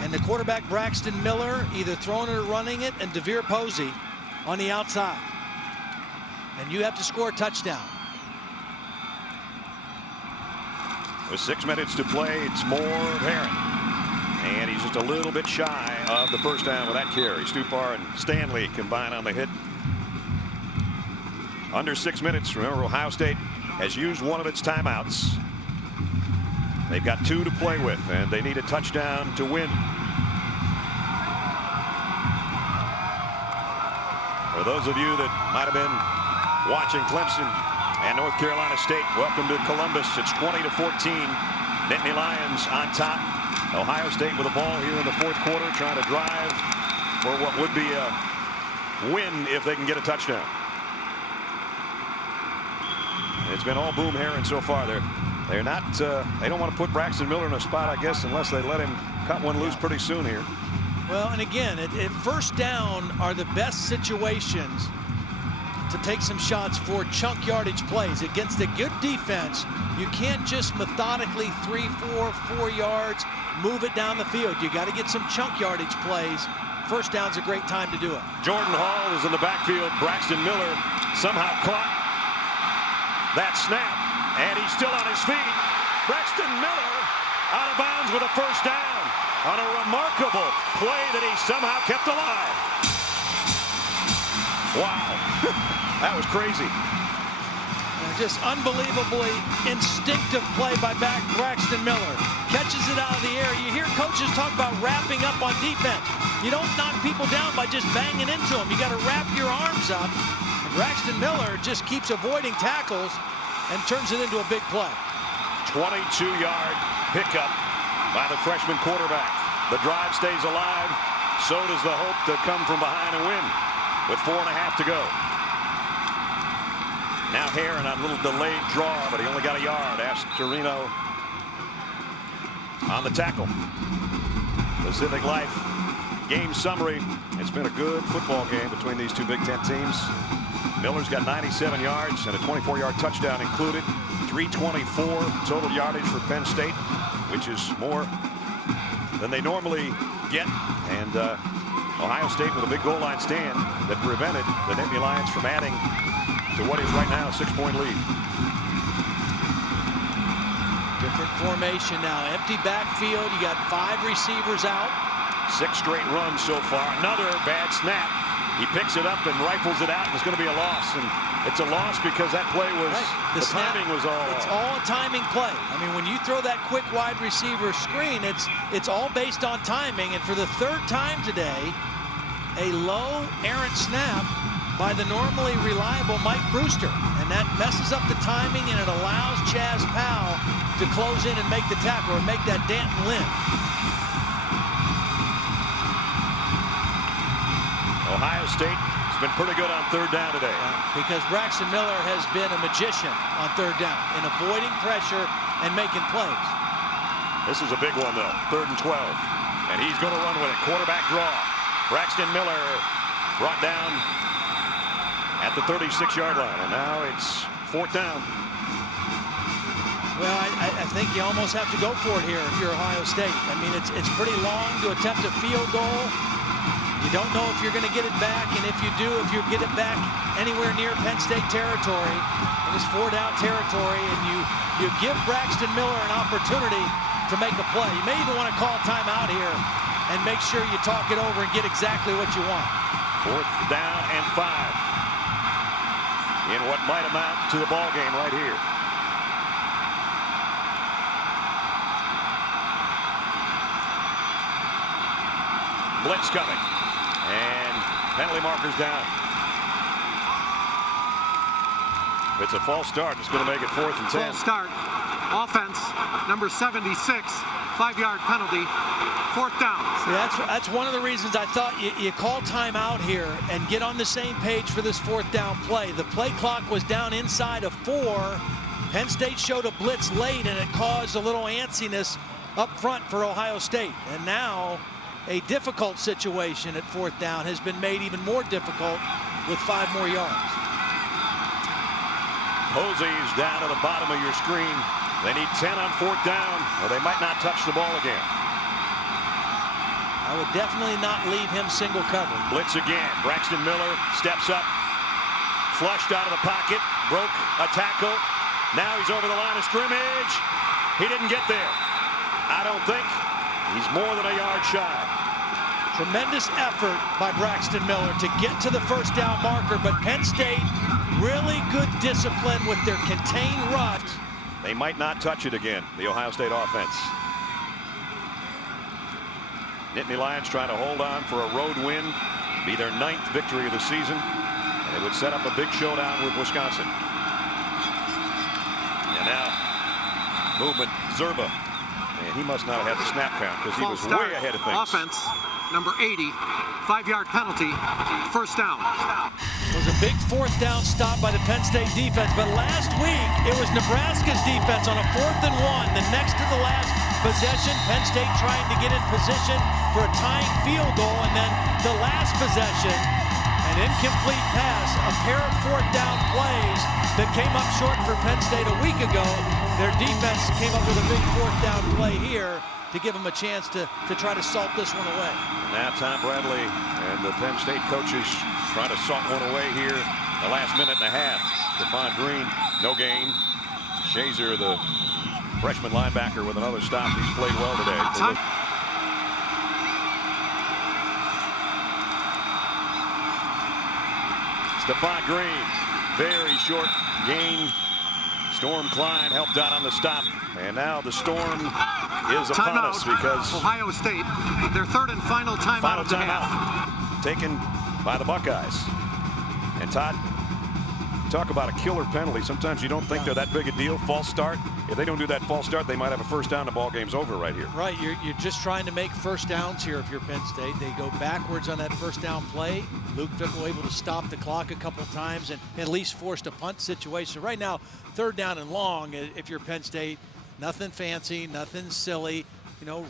and the quarterback Braxton Miller, either throwing it or running it, and DeVere Posey on the outside. And you have to score a touchdown. With 6 minutes to play, it's more of Herron. And he's just a little bit shy of the first down with that carry. Stupar and Stanley combine on the hit. Under 6 minutes. Remember, Ohio State has used one of its timeouts. They've got 2 to play with, and they need a touchdown to win. For those of you that might have been watching Clemson and North Carolina State, welcome to Columbus. It's 20-14. Nittany Lions on top. Ohio State with the ball here in the 4th quarter, trying to drive for what would be a win if they can get a touchdown. It's been all Boom Herron so far. They're not. They don't want to put Braxton Miller in a spot, I guess, unless they let him cut one loose pretty soon here. Well, and again, at first down are the best situations to take some shots for chunk yardage plays against a good defense. You can't just methodically 3, 4 yards move it down the field. You got to get some chunk yardage plays. First down's a great time to do it. Jordan Hall is in the backfield. Braxton Miller somehow caught that snap, and he's still on his feet. Braxton Miller out of bounds with a first down on a remarkable play that he somehow kept alive. Wow. That was crazy. Just unbelievably instinctive play by Braxton Miller. Catches it out of the air. You hear coaches talk about wrapping up on defense. You don't knock people down by just banging into them. You got to wrap your arms up. And Braxton Miller just keeps avoiding tackles and turns it into a big play. 22-yard pickup by the freshman quarterback. The drive stays alive. So does the hope to come from behind and win with 4.5 to go. Now Herron on a little delayed draw, but he only got a yard. Astorino on the tackle. Pacific Life game summary. It's been a good football game between these 2 Big Ten teams. Miller's got 97 yards and a 24-yard touchdown included. 324 total yardage for Penn State, which is more than they normally get. And Ohio State with a big goal line stand that prevented the Nittany Lions from adding to what is right now a 6-point lead. Different formation now. Empty backfield. You got 5 receivers out. 6 straight runs so far. Another bad snap. He picks it up and rifles it out, and it's going to be a loss. And it's a loss because that play was, right. The timing was all. It's all a timing play. I mean, when you throw that quick wide receiver screen, it's all based on timing. And for the 3rd time today, a low errant snap by the normally reliable Mike Brewster. And that messes up the timing, and it allows Chaz Powell to close in and make the tackle or make that Danton limp. Ohio State has been pretty good on 3rd down today. Because Braxton Miller has been a magician on 3rd down in avoiding pressure and making plays. This is a big one, though. 3rd and 12. And he's going to run with it. Quarterback draw. Braxton Miller brought down at the 36-yard line. And now it's 4th down. Well, I think you almost have to go for it here if you're Ohio State. I mean, it's pretty long to attempt a field goal. You don't know if you're going to get it back, and if you do, if you get it back anywhere near Penn State territory, it is 4-down territory, and you give Braxton Miller an opportunity to make a play. You may even want to call timeout here and make sure you talk it over and get exactly what you want. 4th down and 5 in what might amount to the ball game right here. Blitz coming. And penalty markers down. If it's a false start, it's going to make it 4th and 10. False start. Offense, number 76, 5-yard penalty, 4th down. See, that's one of the reasons I thought you call timeout here and get on the same page for this 4th down play. The play clock was down inside of 4. Penn State showed a blitz late, and it caused a little antsiness up front for Ohio State. And now a difficult situation at 4th down has been made even more difficult with 5 more yards. Posey's down to the bottom of your screen. They need 10 on 4th down, or they might not touch the ball again. I would definitely not leave him single covered. Blitz again. Braxton Miller steps up, flushed out of the pocket, broke a tackle. Now he's over the line of scrimmage. He didn't get there. I don't think. He's more than a yard shy. Tremendous effort by Braxton Miller to get to the 1st down marker, but Penn State, really good discipline with their contained rush. They might not touch it again, the Ohio State offense. Nittany Lions trying to hold on for a road win, be their 9th victory of the season, and it would set up a big showdown with Wisconsin. And now, movement, Zerba. And he must not have had the snap count because he was way ahead of things. Offense, number 80, 5-yard penalty, 1st down. It was a big 4th down stop by the Penn State defense, but last week it was Nebraska's defense on a 4th and 1. The next to the last possession, Penn State trying to get in position for a tying field goal, and then the last possession, an incomplete pass, a pair of 4th down plays that came up short for Penn State a week ago. Their defense came up with a big 4th down play here to give them a chance to try to salt this one away. Now Tom Bradley and the Penn State coaches trying to salt one away here the last minute and a half. Stephfon Green, no gain. Shazer, the freshman linebacker, with another stop. He's played well today. Stephfon Green, very short gain. Storm Klein helped out on the stop, and now the storm is upon us because Ohio State, their 3rd and final timeout of the half, taken by the Buckeyes. And Todd, talk about a killer penalty. Sometimes you don't think they're that big a deal. False start. If they don't do that false start, they might have a 1st down. The ball game's over right here. Right, you're just trying to make 1st downs here if you're Penn State. They go backwards on that 1st down play. Luke Fickell able to stop the clock a couple times and at least forced a punt situation. Right now, 3rd down and long if you're Penn State. Nothing fancy, nothing silly.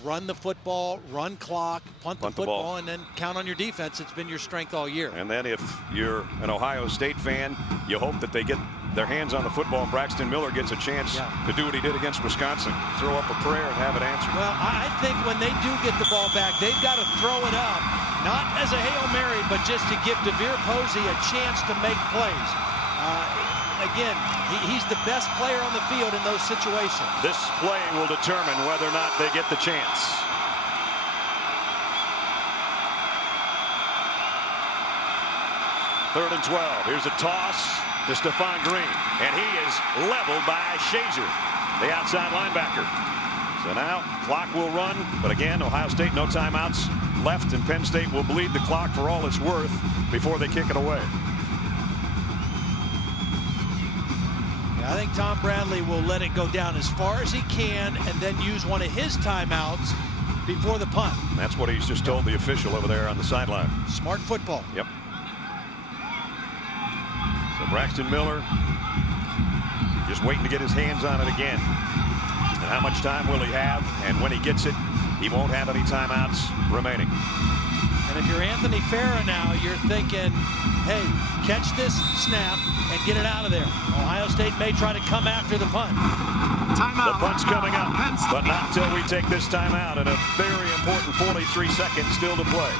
run the football, run clock, punt the football, and then count on your defense. It's been your strength all year. And then if you're an Ohio State fan, you hope that they get their hands on the football and Braxton Miller gets a chance to do what he did against Wisconsin. Throw up a prayer and have it answered. Well, I think when they do get the ball back, they've got to throw it up, not as a Hail Mary, but just to give DeVere Posey a chance to make plays. Again, he's the best player on the field in those situations. This play will determine whether or not they get the chance. Third and 12. Here's a toss to Stephfon Green, and he is leveled by Shazier, the outside linebacker. So now clock will run, but again, Ohio State no timeouts left, and Penn State will bleed the clock for all it's worth before they kick it away. I think Tom Bradley will let it go down as far as he can and then use one of his timeouts before the punt. That's what he's just told the official over there on the sideline. Smart football. Yep. So Braxton Miller just waiting to get his hands on it again. And how much time will he have? And when he gets it, he won't have any timeouts remaining. And if you're Anthony Farah now, you're thinking, hey, catch this snap and get it out of there. Ohio State may try to come after the punt. Timeout. The punt's coming up, but not until we take this timeout, and a very important 43 seconds still to play.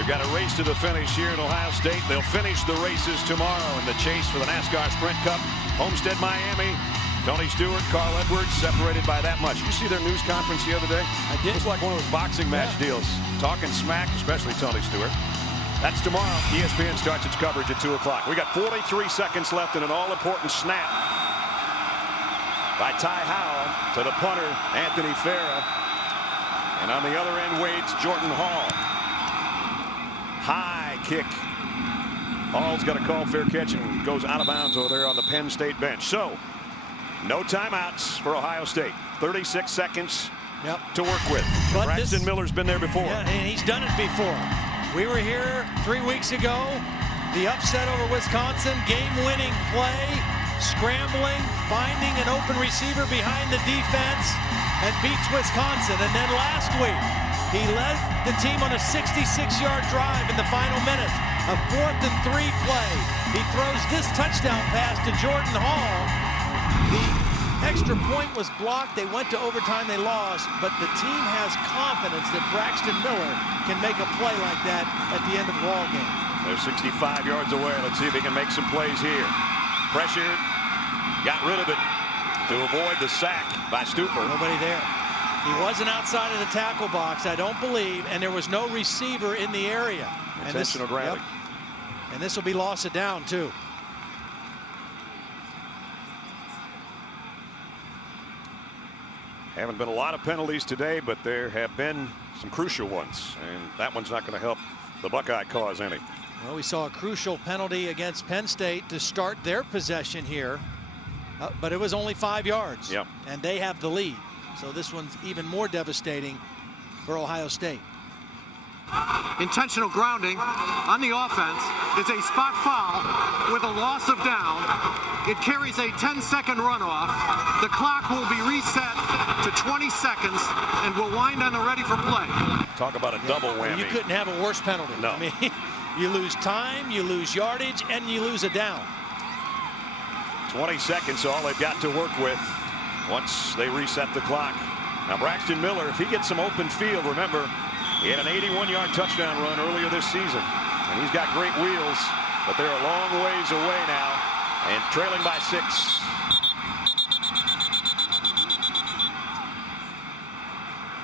We've got a race to the finish here in Ohio State. They'll finish the races tomorrow in the chase for the NASCAR Sprint Cup. Homestead, Miami. Tony Stewart, Carl Edwards, separated by that much. You see their news conference the other day? I did. It was like one of those boxing match deals. Talking smack, especially Tony Stewart. That's tomorrow. ESPN starts its coverage at 2 o'clock. We got 43 seconds left in an all-important snap by Ty Howell to the punter, Anthony Farah. And on the other end waits Jordan Hall. High kick. Hall's got a call, fair catch, and goes out of bounds over there on the Penn State bench. So, no timeouts for Ohio State. 36 seconds to work with. Braxton Miller's been there before. Yeah, and he's done it before. We were here 3 weeks ago. The upset over Wisconsin, game-winning play, scrambling, finding an open receiver behind the defense, and beats Wisconsin. And then last week, he led the team on a 66-yard drive in the final minutes. A 4th and 3 play. He throws this touchdown pass to Jordan Hall. The extra point was blocked. They went to overtime, they lost, but the team has confidence that Braxton Miller can make a play like that at the end of the ball game. They're 65 yards away. Let's see if he can make some plays here. Pressured, got rid of it to avoid the sack by Stupor. Nobody there. He wasn't outside of the tackle box, I don't believe, and there was no receiver in the area. Intentional grounding. Yep. And this will be loss of down, too. Haven't been a lot of penalties today, but there have been some crucial ones, and that one's not going to help the Buckeye cause any. Well, we saw a crucial penalty against Penn State to start their possession here, but it was only 5 yards. Yep. And they have the lead. So this one's even more devastating for Ohio State. Intentional grounding on the offense is a spot foul with a loss of down. It carries a 10-second runoff. The clock will be reset to 20 seconds and will wind on the ready for play. Talk about a double whammy. You couldn't have a worse penalty. No. I mean, you lose time, you lose yardage, and you lose a down. 20 seconds, all they've got to work with once they reset the clock. Now Braxton Miller, if he gets some open field, remember, he had an 81-yard touchdown run earlier this season, and he's got great wheels, but they're a long ways away now, and trailing by 6.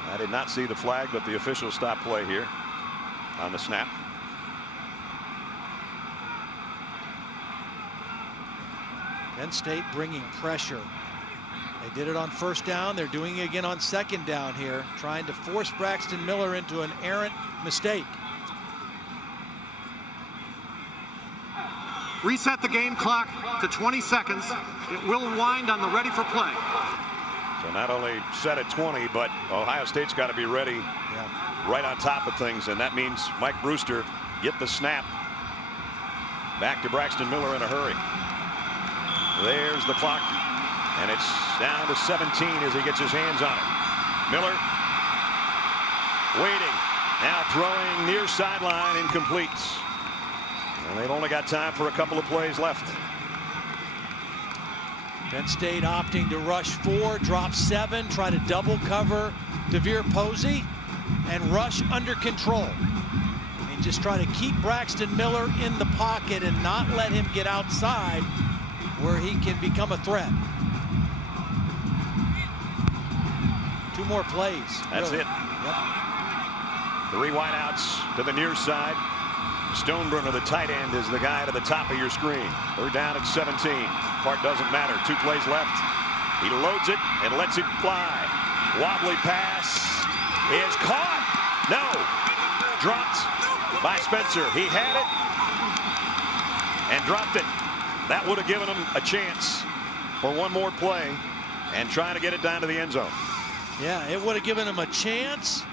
I did not see the flag, but the officials stopped play here on the snap. Penn State bringing pressure. They did it on first down. They're doing it again on second down here, trying to force Braxton Miller into an errant mistake. Reset the game clock to 20 seconds. It will wind on the ready for play. So not only set at 20, but Ohio State's got to be ready right on top of things, and that means Mike Brewster get the snap back to Braxton Miller in a hurry. There's the clock, and it's down to 17 as he gets his hands on it. Miller waiting, now throwing near sideline, incomplete. And they've only got time for a couple of plays left. Penn State opting to rush 4, drop 7, try to double cover DeVere Posey, and rush under control. And just try to keep Braxton Miller in the pocket and not let him get outside where he can become a threat. 2 more plays. That's really. it. Yep. 3 wideouts to the near side. Stoneburner, the tight end, is the guy to the top of your screen. They're down at 17. Part doesn't matter. 2 plays left. He loads it and lets it fly. Wobbly pass is caught. No. Dropped by Spencer. He had it and dropped it. That would have given him a chance for one more play and trying to get it down to the end zone. Yeah, it would have given him a chance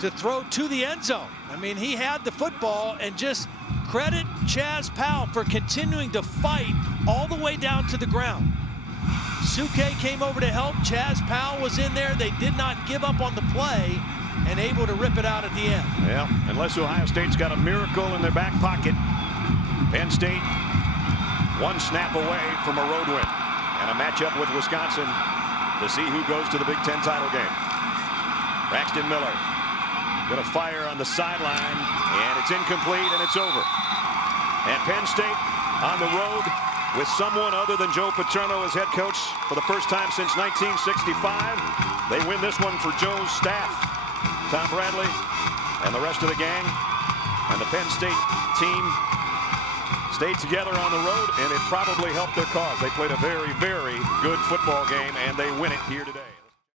to throw to the end zone. I mean, he had the football, and just credit Chaz Powell for continuing to fight all the way down to the ground. Suke came over to help. Chaz Powell was in there. They did not give up on the play and able to rip it out at the end. Yeah, unless Ohio State's got a miracle in their back pocket. Penn State 1 snap away from a road win and a matchup with Wisconsin to see who goes to the Big Ten title game. Braxton Miller going to fire on the sideline, and it's incomplete, and it's over. And Penn State on the road with someone other than Joe Paterno as head coach for the first time since 1965. They win this one for Joe's staff, Tom Bradley and the rest of the gang. And the Penn State team stayed together on the road, and it probably helped their cause. They played a very, very good football game, and they win it here today.